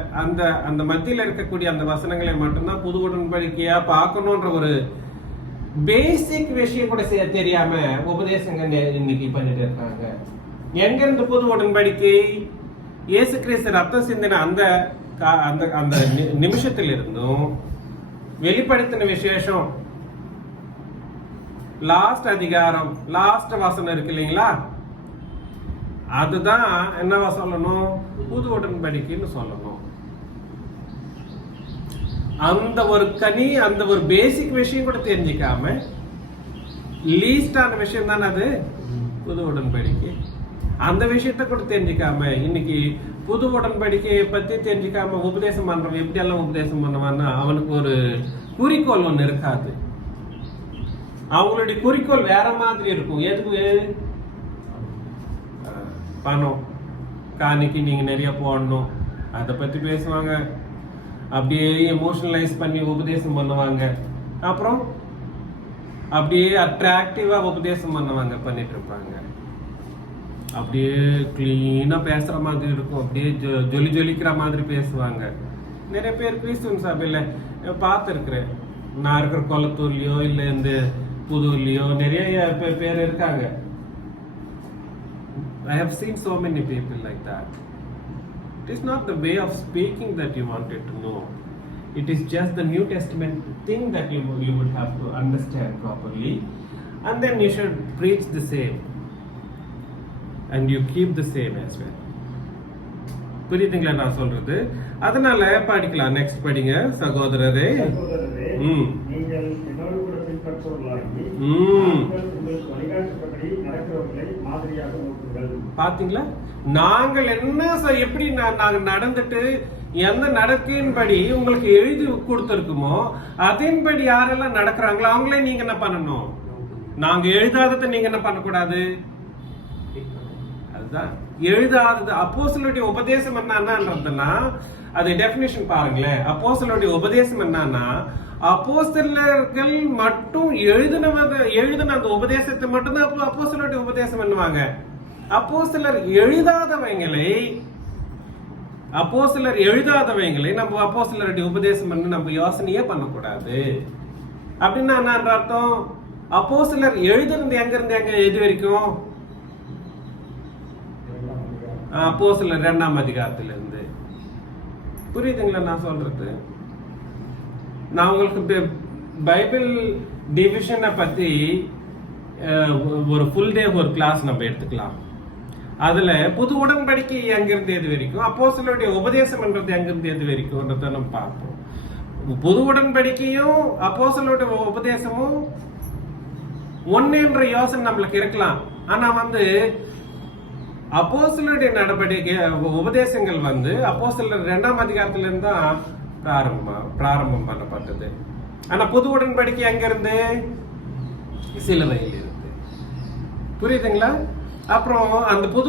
அந்த மத்தியில இருக்கக்கூடிய அந்த வசனங்களை மட்டும்தான் புது உடன்படிக்கையா பார்க்கணும்ன்ற ஒரு பேசிக் விஷயம் கூட தெரியாம உபதேசங்கள் இன்னைக்கு பண்ணிட்டு இருக்காங்க. எங்க இருந்து புது உடன்படிக்கை? இயேசு கிறிஸ்து ரத்தம் சிந்தின அந்த நிமிஷத்தில் இருந்தும் வெளிப்படுத்தின விசேஷம் லாஸ்ட் அதிகாரம் லாஸ்ட் வசனம் இருக்கு இல்லைங்களா, அதுதான் என்னவா சொல்லணும்? புது உடன்படிக்கைன்னு சொல்லணும். அந்த ஒரு பேசிக் விஷயம் கூட தெரிஞ்சிக்காம லீஸ்டான விஷயம் தானே அது புது உடன்படிக்கை. அந்த விஷயத்த கூட தெரிஞ்சுக்காம இன்னைக்கு புது உடன்படிக்கையை பத்தி தெரிஞ்சுக்காம உபதேசம் பண்றவன் எப்படி எல்லாம் உபதேசம் பண்ணுவான்னா அவனுக்கு ஒரு குறிக்கோள் ஒண்ணு இருக்காது. அவங்களுடைய குறிக்கோள் வேற மாதிரி இருக்கும். எதுக்கு? பணம், காணிக்கு நீங்க நிறைய போடணும், அதை பத்தி பேசுவாங்க. அப்படியே எமோஷனலைஸ் பண்ணி உபதேசம் பண்ணுவாங்க. அப்புறம் அப்படியே அட்ராக்டிவா உபதேசம் பண்ணுவாங்க, பண்ணிட்டு இருப்பாங்க. அப்படியே கிளீனா பேசுற மாதிரி இருக்கும், அப்படியே ஜொலிக்கிற மாதிரி பேசுவாங்க. நிறைய பேர் கிறிஸ்துவன் சபையில பார்த்துருக்குறேன். நான் இருக்கிற கொளத்தூர்லயோ இல்லை இந்த புதூர்லயோ நிறைய பேர் இருக்காங்க. I have seen so many people like that. It is not the way of speaking that you wanted to know. It is just the New Testament thing that you would have to understand properly, and then you should preach the same, and you keep the same as well. புரியுதுங்களா நான் சொல்றது? அதனால படிக்கலாம். Next படிங்க சகோதரரே. சகோதரரே, நீங்கள் என்னோடு கூட பின்பற்றுவர்களாகி உங்களுக்கு வழிகாட்டுபடி நடக்கிறவர்களை மாதிரியாக நோக்குங்கள். பாத்தீங்களா, நாங்கள் என்ன எப்படி நாங்க நடந்துட்டு எந்த நடக்கையின்படி உங்களுக்கு எழுதி கொடுத்திருக்குமோ அதன்படி யாரெல்லாம் நடக்கிறாங்களோ அவங்களே நீங்க என்ன பண்ணணும். நாங்க எழுதாததை நீங்க என்ன பண்ணக்கூடாது. அதுதான் எழுதாதது. அப்போஸ்தலருடைய உபதேசம் என்னன்னா அது டெபினிஷன் பாருங்களேன். அப்போஸ்தலருடைய உபதேசம் என்னன்னா அப்போஸ்தலர்கள் மட்டும் எழுதின அந்த உபதேசத்தை மட்டும்தான் அப்போஸ்தலருடைய உபதேசம் பண்ணுவாங்க. அப்போஸ்தலர் எழுதாதவைங்களை நம்ம அப்போஸ்தலருடைய உபதேசம் பண்ணி நம்ம யோசனையே பண்ணக்கூடாது. அப்படின்னா என்ன அர்த்தம்? அப்போஸ்தலர் எழுதுனது எங்க இருந்து எது வரைக்கும்? அப்போஸ்தலர் 2ஆம் அதிகாரத்திலிருந்து. புரியுதுங்களா நான் சொல்றது? நான் உங்களுக்கு பைபிள் டிவிஷனை பத்தி ஒரு ஃபுல் டே ஒரு கிளாஸ் நம்ம எடுத்துக்கலாம். அதுல புது உடன்படிக்கை எங்கிருந்து எது வரைக்கும், அப்போஸ்தலருடைய உபதேசம் என்றது எங்கிருந்து எது வரைக்கும்ன்றத நம்ம பார்ப்போம். புது உடன்படிக்கையும் அப்போஸ்தலருடைய உபதேசமும் ஒன்னேன்ற யோசனை நம்மளுக்கு இருக்கலாம். ஆனா அப்போஸ்தலருடைய நடவடிக்கை உபதேசங்கள் அப்போஸ்தலர் 2ஆம் அதிகாரத்திலிருந்து தான் பிராரம்பம் பண்ணப்பட்டது. ஆனா புது உடன்படிக்கை எங்க இருந்து? சிலுவையில் இருந்து. புரியுதுங்களா? அப்புறம் அந்த புது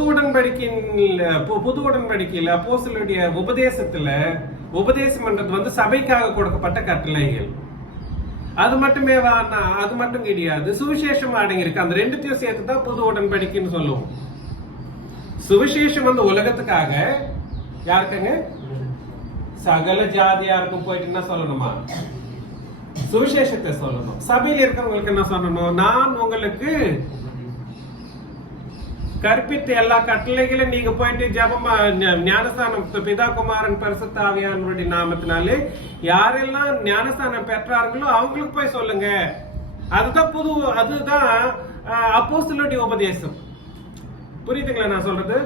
உடன்படிக்கையில அப்போஸ்தலருடைய உபதேசம் பண்றது சபைக்காக கொடுக்கப்பட்ட கட்டளைகள். அது மட்டும் கிடையாது, சுவிசேஷம் அடங்கி இருக்கு. அந்த ரெண்டுத்தையும் சேர்த்து தான் புது உடன்படிக்கைன்னு சொல்லுவோம். சுவிசேஷம் உலகத்துக்காக யாருக்குங்க? சகல ஜாதியாருக்கும் போயிட்டு என்ன சொல்லணுமா? சுவிசேஷத்தை சொல்லணும். சபையில் இருக்கிறவங்களுக்கு என்ன சொல்லணும்? நான் உங்களுக்கு கற்பித்த எல்லா கட்டளைகளும் நீங்க போயிட்டு ஜபமா ஞானஸ்தானம் பிதா குமாரன் பரிசுத்த ஆவியானவருடைய நாமத்தினாலே யாரெல்லாம் ஞானஸ்தானம் பெற்றார்களோ அவங்களுக்கு போய் சொல்லுங்க. அதுதான் அப்போஸ்தலருடைய உபதேசம். புரியுதுங்களா நான் சொல்றது?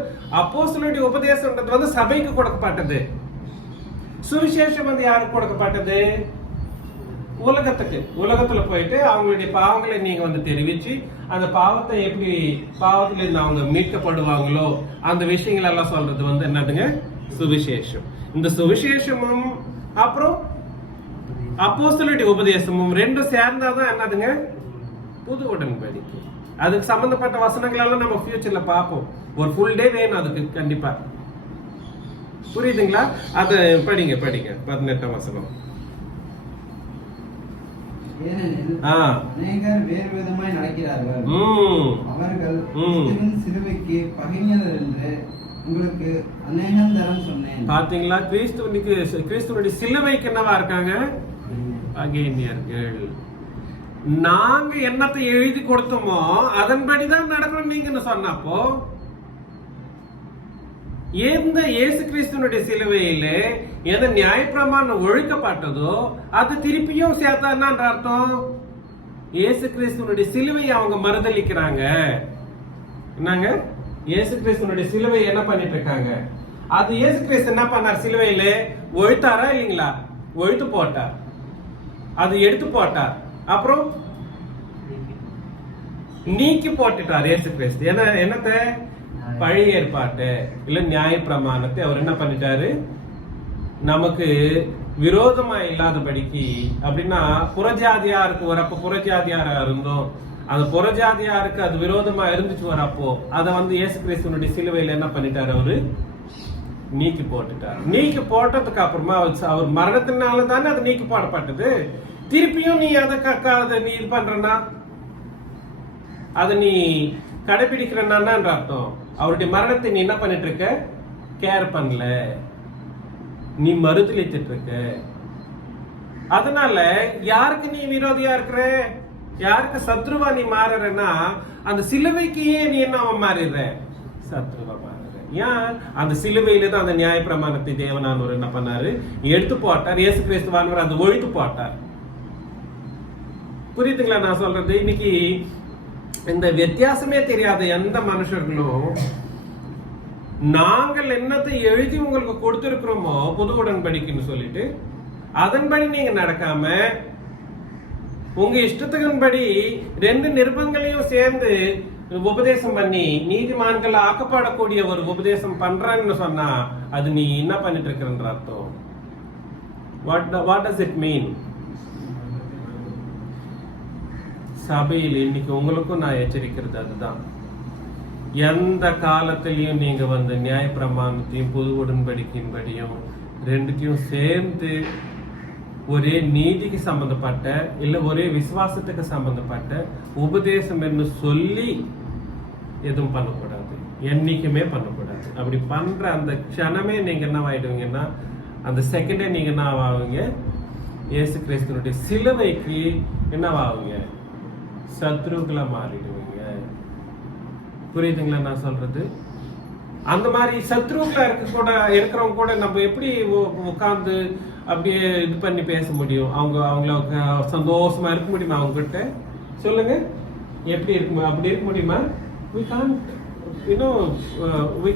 அப்போஸ்தலருடைய உபதேசம்ன்றது சபைக்கு கொடுக்கப்பட்டது. சுவிசேஷம் யாருக்கு கொடுக்கப்பட்டது? உலகத்துல போயிட்டு அவங்களுடைய பாவங்களை நீங்க தெரிவிச்சு அந்த பாவத்தை எப்படி பாவத்துல இருந்து அவங்க மீட்கப்படுவாங்களோ அந்த விஷயங்கள் எல்லாம் சொல்றது என்னதுங்க? சுவிசேஷம். இந்த சுவிசேஷமும் அப்புறம் அப்போஸ்தலருடைய உபதேசமும் ரெண்டும் சேர்ந்தாதான் என்னதுங்க? புது உடன்படிக்கை. அதுக்கு சம்பந்தப்பட்ட வசனங்கள் எல்லாம் நம்ம ஃபியூச்சர்ல பார்ப்போம். ஒரு ஃபுல் டே வேணும் அதுக்கு கண்டிப்பா. புரியுதுங்களா? அத படிங்க 18ஆம் வசனம். ஏனெனில் அநேகர் வேறு விதமாய் நடக்கிறார்கள். அவர்கள் சிலுவைக்கு பகைஞர் என்று உங்களுக்கு அநேகம் தரம் சொன்னேன். பாத்தீங்களா? கிறிஸ்துவனுடைய சிலுவைக்கு என்னவா இருக்காங்க? பகைஞர்கள். நாங்க என்னத்தை எழுதி கொடுத்தோமோ அதன்படிதான் நடக்கணும் நீங்க சொன்னப்போ எந்த இயேசு கிறிஸ்துவனுடைய சிலுவையில எந்த நியாயப்பிரமாணம் ஒழுக்கப்பட்டதோ அது திருப்பியும் சேர்த்தான்னு அர்த்தம். இயேசு கிறிஸ்துவனுடைய சிலுவையை அவங்க மறுதளிக்கிறாங்க. என்னங்க? இயேசு கிறிஸ்துவனுடைய சிலுவை என்ன பண்ணிட்டு இருக்காங்க? அது இயேசு கிறிஸ்து என்ன பண்ணார்? சிலுவையில ஒழுத்தாரா இல்லைங்களா? ஒழுத்து போட்டார், அது எடுத்து போட்டார். அப்புறம் நீக்கி போட்டுட்டார் இயேசு கிறிஸ்து. ஏன்னா என்னத்த பழைய ஏற்பாட்டு இல்ல நியாய பிரமாணத்தை அவர் என்ன பண்ணிட்டாரு, நமக்கு விரோதமா இல்லாதபடிக்கு. அப்படின்னா புறஜாதியாருக்கு வரப்ப புறஜாதியாரா இருந்தோம், அந்த புறஜாதியாருக்கு அது விரோதமா இருந்துச்சு வரப்போ அதை வந்து இயேசு கிறிஸ்துவனுடைய சிலுவையில என்ன பண்ணிட்டாரு, அவரு நீக்கி போட்டுட்டார். நீக்கி போட்டதுக்கு அப்புறமா அவர் மரணத்தினால தானே அது நீக்கி போடப்பட்டது. திருப்பியும் நீ அதை நீ இது பண்றனா, அதை நீ கடைபிடிக்கிறன்னா அர்த்தம், அவருடைய மரணத்தை நீ என்ன பண்ணிட்டு இருக்க, கேர் பண்ணல, நீ மறுதலிச்சிட்டு இருக்க. அதனால யாருக்கு நீ விரோதியா இருக்கிற, யாருக்கு சத்ருவா நீ மாறுறன்னா அந்த சிலுவைக்கு ஏன் நீ என்ன மாறிடுற, சத்ருவா மாறுற. ஏன் அந்த சிலுவையில தான் அந்த நியாய பிரமாணத்தை தேவனானவர் என்ன பண்ணாரு, எடுத்து போட்டார். இயேசு கிறிஸ்துவானவர் அந்த ஒழித்து போட்டார். புரியுதுங்களா நான் சொல்றது? இன்னைக்கு இந்த வித்தியாசமே தெரியாத எந்த மனுஷர்களும் நாங்கள் என்னத்தை எழுதி உங்களுக்கு கொடுத்திருக்கிறோமோ புது உடன்படிக்கைன்னு சொல்லிட்டு அதன்படி நீங்க நடக்காம உங்க இஷ்டத்துக்குன்படி 2 நிருபங்களையும் சேர்ந்து உபதேசம் பண்ணி நீதிமான்கள் ஆக்கப்படக்கூடிய ஒரு உபதேசம் பண்றான்னு சொன்னா அது நீ என்ன பண்ணிட்டு இருக்கிறன்ற அர்த்தம். What does it mean? சபையில் இன்னைக்கு உங்களுக்கும் நான் எச்சரிக்கிறது அதுதான். எந்த காலத்திலையும் நீங்க வந்து நியாய பிரமாணத்தையும் புது உடன்படிக்கையின்படியும் ரெண்டுத்தையும் சேர்ந்து ஒரே நீதிக்கு சம்பந்தப்பட்ட இல்ல ஒரே விசுவாசத்துக்கு சம்பந்தப்பட்ட உபதேசம் என்று சொல்லி எதுவும் பண்ணக்கூடாது, என்னைக்குமே பண்ணக்கூடாது. அப்படி பண்ற அந்த க்ஷணமே நீங்க என்ன ஆயிடுவீங்கன்னா, அந்த செகண்டே நீங்க என்ன ஆவாங்க, இயேசு கிறிஸ்துனுடைய சிலுவைக்கு என்னவாகுங்க, சத்ருக்களா மாறிடுவீங்க. புரியுதுங்களா நான் சொல்றது? அந்த மாதிரி சத்ருக்களா இருக்கிறவங்க கூட நம்ம எப்படி உட்கார்ந்து அப்படியே இது பண்ணி பேச முடியும்? அவங்கள சந்தோஷமா இருக்க முடியுமா அவங்க கிட்ட? சொல்லுங்க, எப்படி இருக்கு? அப்படி இருக்க முடியுமா? we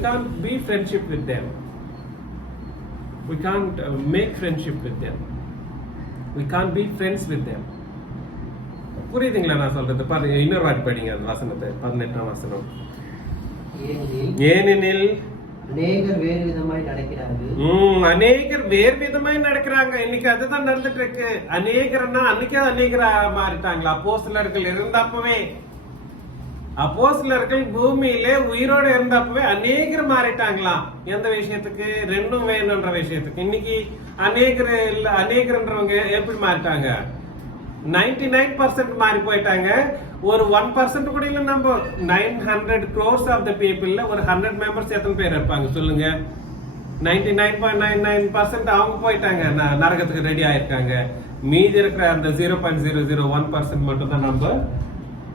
can't be friendship with them. We can't make friendship with them. We can't be friends with them. புரியுதுங்களா நான் சொல்றது? பாருங்க, இன்னொரு வாட்டி படிங்க அந்த வசனத்தை, 18ஆம் வசனம். ஏனெனில் அநேகர் வேறு விதமாய் நடக்கிறார்கள். அநேகர் வேறு விதமாய் நடக்கிறாங்க. இன்னைக்கு அதுதான் நடந்துட்டு இருக்கு. அநேகர்னா அன்னைக்கே அநேகரா மாறிட்டாங்களா? அப்போஸ்தலர்கள் இருந்தப்பவே, அப்போஸ்தலர்கள் பூமியில உயிரோட இருந்தப்பவே அநேகர் மாறிட்டாங்களாம். எந்த விஷயத்துக்கு? ரெண்டும் வேணும்ன்ற விஷயத்துக்கு. இன்னைக்கு அநேகர் இல்ல, அநேகர்ன்றவங்க எப்படி மாறிட்டாங்க? 99% மாறி போயிட்டாங்க. ஒரு 1% கூட இல்ல. நம்ம 900 crores ஆஃப் த பீப்புள்ல ஒரு 100 மெம்பர்ஸ் எத்தனை பேர் இருப்பாங்க சொல்லுங்க? 99.99% அவங்க போயிட்டாங்க, நரகத்துக்கு ரெடி ஆயிருக்காங்க. மீதி இருக்கிற அந்த 0.001% மட்டும் தான் நம்ம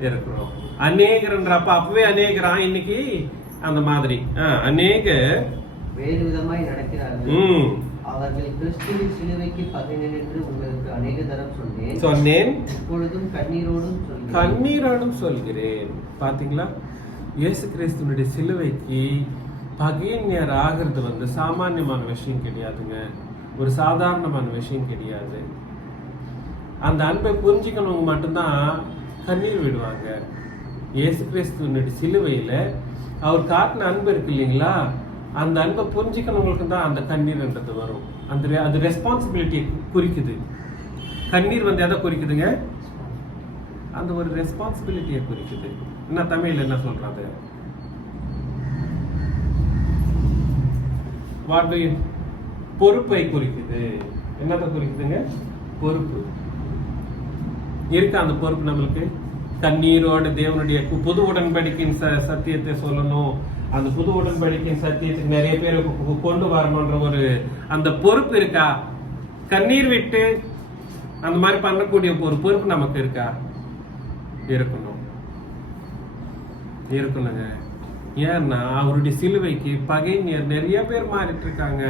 இருக்கிறோம். அநேகர்ன்றப்ப அப்பவே அநேகரா, இன்னைக்கு அந்த மாதிரி அநேக வேறு விதமாய் நடக்கிறார்கள். அவர்கள் கிறிஸ்துவின் சிலுவைக்கு பகைஞர் என்று உங்களுக்கு அநேக தரம் சொன்னேன், இப்பொழுதும் கண்ணீரோடும் சொல்கிறேன். பாத்தீங்களா? இயேசு கிறிஸ்துவனுடைய சிலுவைக்கு பகைஞர் ஆகிறது வந்து சாமானியமான விஷயம் கிடையாதுங்க, ஒரு சாதாரணமான விஷயம் கிடையாது. அந்த அன்பை புரிஞ்சுக்கணும் மட்டும்தான் கண்ணீர் விடுவாங்க. இயேசு கிறிஸ்துவனுடைய சிலுவையில அவர் காட்டின அன்பு இருக்கு இல்லைங்களா, அந்த அன்பை புரிஞ்சுக்கணுங்களுக்கு தான் அந்த கண்ணீர்ன்றது வரும். அது ரெஸ்பான்சிபிலிட்டியை குறிக்குது. கண்ணீர் வந்து எதை குறிக்குதுங்க? அந்த ஒரு ரெஸ்பான்சிபிலிட்டியை குறிக்குது. என்ன தமிழ்ல என்ன சொல்றாங்க? பொறுப்பை குறிக்குது. என்னத்தை குறிக்குதுங்க? பொறுப்பு இருக்கு. அந்த பொறுப்பு நம்மளுக்கு கண்ணீரோட தேவனுடைய புது உடன்படிக்கையின் சத்தியத்தை சொல்லணும், அந்த புது உடன்படிக்கையின் சத்தியத்துக்கு நிறைய பேர் கொண்டு வரணும்ன்ற ஒரு அந்த பொறுப்பு இருக்கா? கண்ணீர் விட்டு அந்த மாதிரி பண்ணக்கூடிய ஒரு பொறுப்பு நமக்கு இருக்கா? இருக்கணுங்க. ஏன்னா அவருடைய சிலுவைக்கு பகைஞர் நிறைய பேர் மாறிட்டு இருக்காங்க.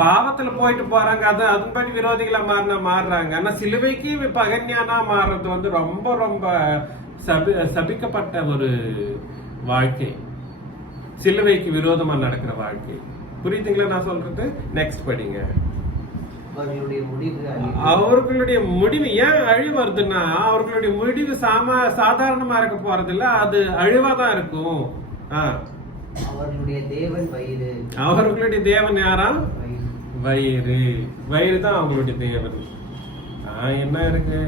பாவத்துல போயிட்டு போறாங்க, அதன்படி விரோதிகளா மாறுறாங்க. ஆனா சிலுவைக்கு பகைஞனா மாறுறது வந்து ரொம்ப ரொம்ப சபிக்கப்பட்ட ஒரு வாழ்க்கை, சிலுவைக்கு விரோதமா நடக்கிற வாழ்க்கை. புரியுதுங்களா நான் சொல்றது? நெக்ஸ்ட் படிங்க. அவர்களுடைய முடிவு அழிவு. அவர்களுடைய முடிவு ஏன் அழிவு வருதுன்னா அவர்களுடைய முடிவு சாதாரணமா இருக்க போறது இல்ல, அது அழிவாதான் இருக்கும். அவர்களுடைய தேவன் வயிறு. அவர்களுடைய தேவன் யாரா? வயிறு. வயிறு தான் அவங்களுடைய தேவன். என்ன இருக்கு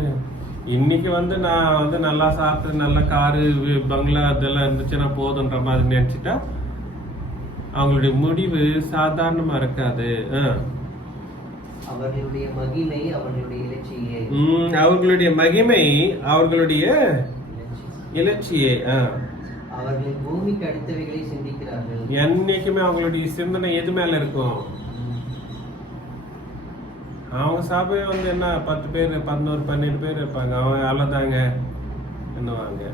இன்னைக்கு நான் நல்லா சாப்பிட்டு நல்ல காரு பங்களா இதெல்லாம் இருந்துச்சுன்னா போதுன்ற மாதிரி நினைச்சிட்டா அவங்களுடைய முடிவு சாதாரணமா இருக்காது. அவர்களுடைய மகிமை அவர்களுடைய இலட்சியே. அவர்களுடைய மகிமை அவர்களுடைய இலட்சியே. அவர்கள் பூமிக்கு அடுத்தவைகளை சிந்திக்கிறார்கள். என்னைக்குமே அவங்களுடைய சிந்தனை எது மேல இருக்கும்? அவங்க சபை என்ன 10 பேர் 11 12 பேர் இருப்பாங்க. அவங்க அவ்வளவுதாங்க என்னவாங்க.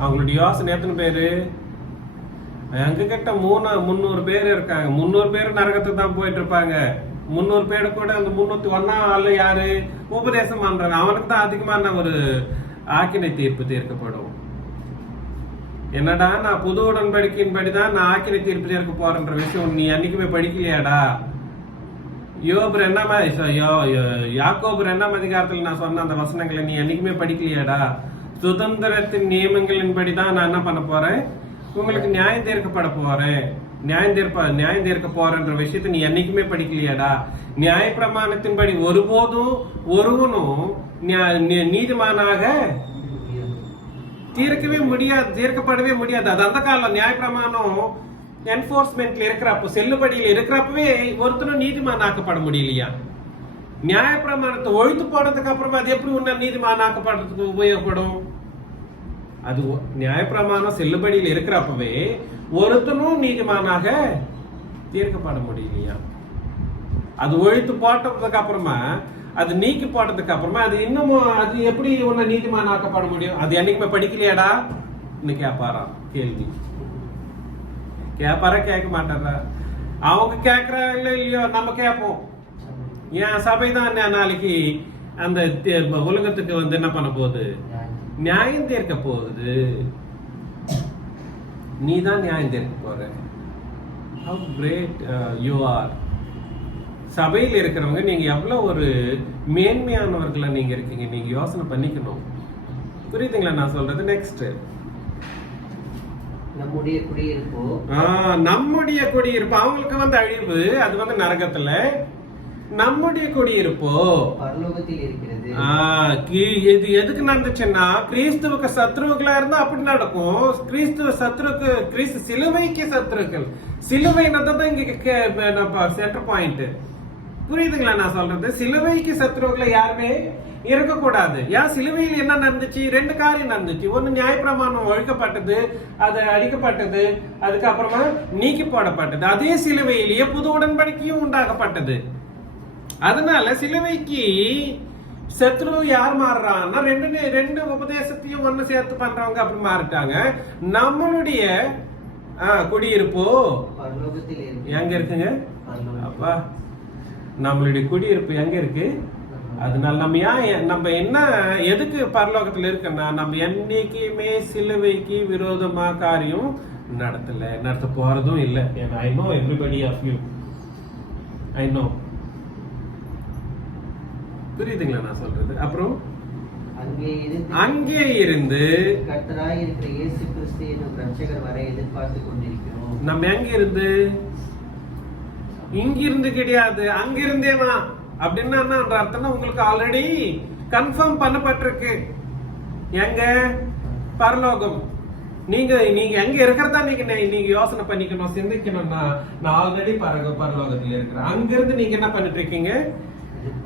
அவங்களுடைய யோசனை எத்தனை பேரு? எங்க கிட்ட 300 பேர் இருக்காங்க. 300 பேர் நரகத்துக்கு தான் போயிட்டு இருப்பாங்க. 300 பேரு கூட அந்த 301 ஆளு யாரு? உபதேசம் பண்றாங்க. அவனுக்கு தான் அதிகமான ஒரு ஆக்கினை தீர்ப்பு தீர்க்கப்படும். என்னடா நான் புது உடன்படிக்கையின்படிதான் நான் ஆக்கினை தீர்ப்பு தீர்க்க போறேன்ற விஷயம் நீ என்னைக்குமே படிக்கலையாடா? யோபு 2 யாக்கோபு 2 அதிகாரத்துல நான் சொன்ன அந்த வசனங்களை நீ என்னைக்குமே படிக்கலையாடா? சுதந்திரத்தின் நியமங்களின்படிதான் நான் என்ன பண்ண போறேன்? உங்களுக்கு நியாயம் தீர்க்கப்பட போறேன். நியாயம் தீர்க்க போறன்ற விஷயத்தை நீ என்னைக்குமே படிக்கலையாடா? நியாய பிரமாணத்தின்படி ஒருபோதும் ஒருவனும் நீதிமானாக தீர்க்கப்படவே முடியாது. அது அந்த காலம் நியாய பிரமாணம் என்போர்ஸ்மெண்ட்ல இருக்கிறப்போ செல்லுபடியில் இருக்கிறப்பவே ஒருத்தரும் நீதிமான் ஆக்கப்பட முடியலையா? நியாய பிரமாணத்தை ஒழித்து போனதுக்கு அப்புறமா அது எப்படி உன்ன நீதிமான் ஆக்கப்படுறதுக்கு உபயோகப்படும்? அது நியாய பிரமாணம் செல்லுபடியில் இருக்கிறப்பவே ஒருத்தனும் நீதிமானாக தீர்க்கப்பட முடியலையா? அது ஒழித்து போட்டதுக்கு அப்புறமா அது நீக்கி போட்டதுக்கு அப்புறமா அது இன்னமும் அது எப்படி உன்ன நீதிமான் ஆக்கப்பட முடியும்? அது என்னைக்குமே படிக்கலையாடா? இன்னைக்கு கேட்பாராம் கேள்வி. கேட்பாரா கேட்க மாட்டாரா? அவங்க கேட்கறாங்களோ இல்லையோ நம்ம கேட்போம். என் சபைதான் நாளைக்கு அந்த உலகத்துக்கு என்ன பண்ண போகுது? நியாயம் தீர்க்க போகுது. நீ தான் நியாயம் தீர்க்க போற. How great you are. சபையில் இருக்கிறவங்க நீங்க எவ்வளவு ஒரு மேன்மையானவர்களா நீங்க இருக்கீங்க. நீங்க யோசனை பண்ணிக்கணும். புரியுதுங்களா நான் சொல்றது? நெக்ஸ்ட் நம்முடைய குடியிருப்பு. நம்முடைய குடியிருப்பு அவங்களுக்கு அழிவு. அது நரகத்துல. நம்முடைய குடியிருப்போ பரலோகத்தில் இருக்கிறது. இது எதுக்கு நடந்துச்சுன்னா கிறிஸ்துவுக்கு சத்ருக்களா இருந்தா அப்படி நடக்கும். கிறிஸ்து சிலுவைக்கு சத்ருக்கள். சிலுவை தான் இங்க சென்டர் பாயிண்ட். புரியுதுங்களா நான் சொல்றது? சிலுவைக்கு சத்ருக்களை யாருமே இருக்கக்கூடாது. ஏன் சிலுவையில் என்ன நடந்துச்சு? 2 காரியம் நடந்துச்சு. ஒண்ணு நியாயப்பிரமாணம் ஒழிக்கப்பட்டது, அது அடிக்கப்பட்டது, அதுக்கப்புறமா நீக்கி போடப்பட்டது. அதே சிலுவையிலேயே புது உடன்படிக்கையும் உண்டாக்கப்பட்டது. அதனால சிலுவைக்கு சத்ரு யார் மாறுறான்னா 2 உபதேசத்தையும் ஒண்ணு சேர்த்து பண்றவங்க அப்படி மாறிட்டாங்க. நம்மளுடைய குடியிருப்பு எங்க இருக்குங்க? அப்பா நம்மளுடைய குடியிருப்பு எங்க இருக்கு? அதனால நம்ம என்ன எதுக்கு பரலோகத்துல இருக்குன்னா நம்ம என்னைக்குமே சிலுவைக்கு விரோதமா காரியம் நடத்த போறதும் இல்லை. I know everybody of you. I know. புரியுதுங்களா நான் சொல்றது? அப்புறம் அங்கே இருந்து கர்த்தராய் இருக்கிற இயேசு கிறிஸ்து என்னும் இரட்சகர் வரை எதிர்பார்த்து கொண்டிருக்கிறோம். நம்ம எங்க இருந்து? இங்கிருந்து கிடையாது, அங்கிருந்தேவா அப்படின்னா அர்த்தம்னா உங்களுக்கு ஆல்ரெடி கன்ஃபார்ம் பண்ணப்பட்டிருக்கு. எங்க? பரலோகம். நீங்க எங்க இருக்கிறதா நீங்க யோசனை பண்ணிக்கணும், சிந்திக்கணும்னா நான் ஆல்ரெடி பரலோகத்துல இருக்கிறேன். அங்கிருந்து நீங்க என்ன பண்ணிட்டு இருக்கீங்க?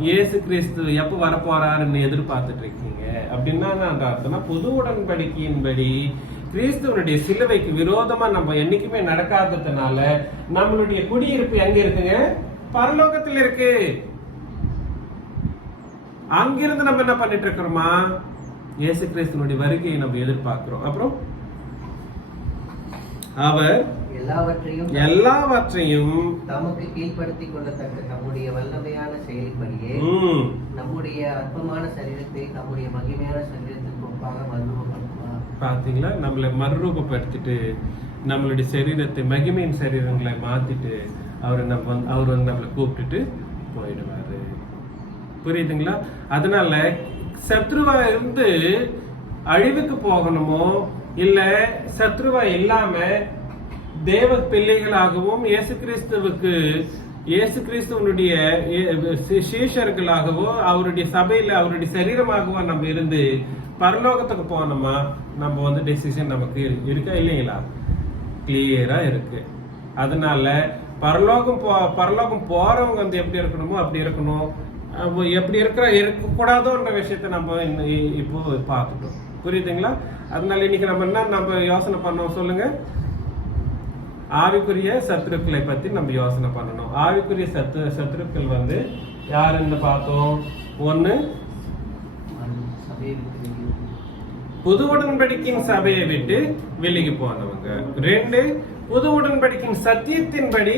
இயேசு கிறிஸ்து எப்ப வரப்போறாருன்னு எதிர்பார்த்துட்டு இருக்கீங்க. அப்படின்னா அர்த்தம்னா புது உடன்படிக்கையின்படி கிறிஸ்துவனுடைய சிலுவைக்கு விரோதமா நம்ம என்னைக்குமே நடக்காததுனால நம்மளுடைய குடியிருப்பு எங்க இருக்குங்க? பரலோகத்தில் இருக்கு. அங்கிருந்து நம்ம என்ன பண்ணிட்டு இருக்கிறோமா? இயேசு கிறிஸ்துவனுடைய வருகையை நம்ம எதிர்பார்க்கிறோம். அப்புறம் அவர் எல்லாவற்றையும் தமக்கு கீழ்ப்படுத்திக் கொள்ளத்தக்க நம்முடைய வல்லமையான செயலின்படியே நம்முடைய அற்பமான சரீரத்தை நம்முடைய மகிமையான சரீரத்துக்கு ஒப்பாக மறுரூபப்படுத்துவார். பாத்தீங்களா? நம்மளை மறுரூபப்படுத்திட்டு நம்மளுடைய சரீரத்தை மகிமையின் சரீரங்களை மாத்திட்டு அவர் நம்மளை கூப்பிட்டுட்டு போயிடுவாரு. புரியுதுங்களா? அதனால சத்ருவா இருந்து அழிவுக்கு போகணுமோ இல்ல சத்ருவா இல்லாம தேவ பிள்ளைகளாகவும் இயேசு கிறிஸ்துவனுடைய சீஷர்களாகவோ அவருடைய சபையில அவருடைய சரீரமாகவோ நம்ம இருந்து பரலோகத்துக்கு போனோமா நம்ம வந்து டெசிஷன் நமக்கு இருக்கா இல்லைங்களா? கிளியரா இருக்கு. அதனால பரலோகம் போறவங்க வந்து எப்படி இருக்கணுமோ அப்படி இருக்கணும். எப்படி இருக்கக்கூடாதோன்ற விஷயத்த நம்ம இப்போ பார்த்துட்டோம். புரியுதுங்களா? அதனால இன்னைக்கு நம்ம யோசனை பண்ணோம் சொல்லுங்க. ஆவிக்குரிய சத்துருக்களை பத்தி நம்ம யோசனை பண்ணணும். ஆவிக்குரிய சத்துருக்கள் வந்து யாருன்னு பார்த்தோம். ஒண்ணு, புது உடன்படிக்கையின் சபையை விட்டு விலகி போனவங்க. 2, புது உடன்படிக்கையின் சத்தியத்தின்படி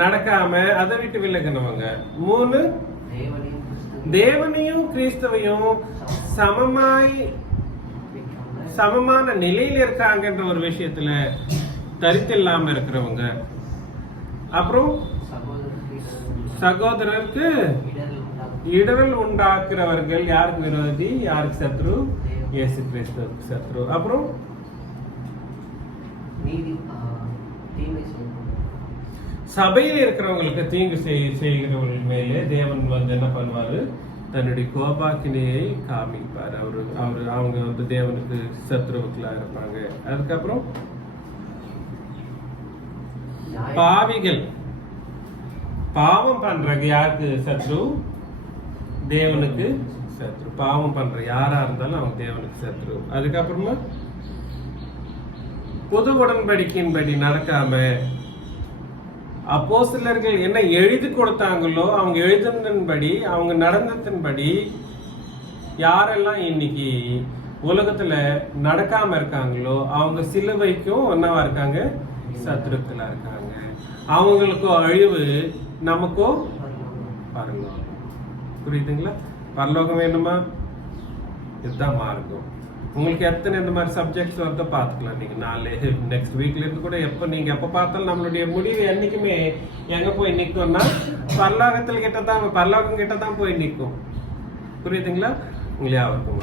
நடக்காம அதை விட்டு விலகினவங்க. 3, தேவனையும் கிறிஸ்தவையும் சமமான நிலையில இருக்காங்கன்ற ஒரு விஷயத்துல தரித்தில்லாம இருக்கிறவங்க. அப்புறம் சகோதரருக்கு இடரல் உண்டாக்குறவர்கள். யாருக்கு விரோதி? யாருக்கு சத்ரு? இயேசு கிறிஸ்துவுக்கு சத்ரு. அப்புறம் சபையில் இருக்கிறவங்களுக்கு தீங்கு செய்கிறவர்கள் மேலே தேவன் வந்து என்ன பண்ணுவாரு? தன்னுடைய கோபாக்கினையை காமிப்பார். அவங்க வந்து தேவனுக்கு சத்ருவுக்களா இருப்பாங்க. அதுக்கப்புறம் பாவிகள், பாவம் பண்றது யாருக்கு சத்ரு? தேவனுக்கு சத்ரு. பாவம் பண்ற யாரா இருந்தாலும் அவங்க தேவனுக்கு சத்ரு. அதுக்கப்புறமா புது உடன்படிக்கையின்படி நடக்காம அப்போஸ்தலர்கள் என்ன எழுதி கொடுத்தாங்களோ அவங்க எழுதினபடி அவங்க நடந்ததின்படி யாரெல்லாம் இன்னைக்கு உலகத்துல நடக்காம இருக்காங்களோ அவங்க சிலுவைக்கும் என்னவா இருக்காங்க? சத்துருக்களா இருக்காங்க. அவங்களுக்கோ அழிவு, நமக்கோ பரலோகம். புரியுதுங்களா? பரலோகம் வேணுமா? இதுதான் மார்க்கம். உங்களுக்கு எத்தனை இந்த மாதிரி சப்ஜெக்ட்ஸ் வருதோ பார்த்துக்கலாம். நீங்க நெக்ஸ்ட் வீக்ல இருந்து கூட நீங்க எப்ப பார்த்தாலும் நம்மளுடைய முடிவு என்னைக்குமே எங்க போய் நிற்கும்னா பரலோகம் கிட்ட தான் போய் நிற்கும். புரியுதுங்களா? உங்களே அவருக்கும்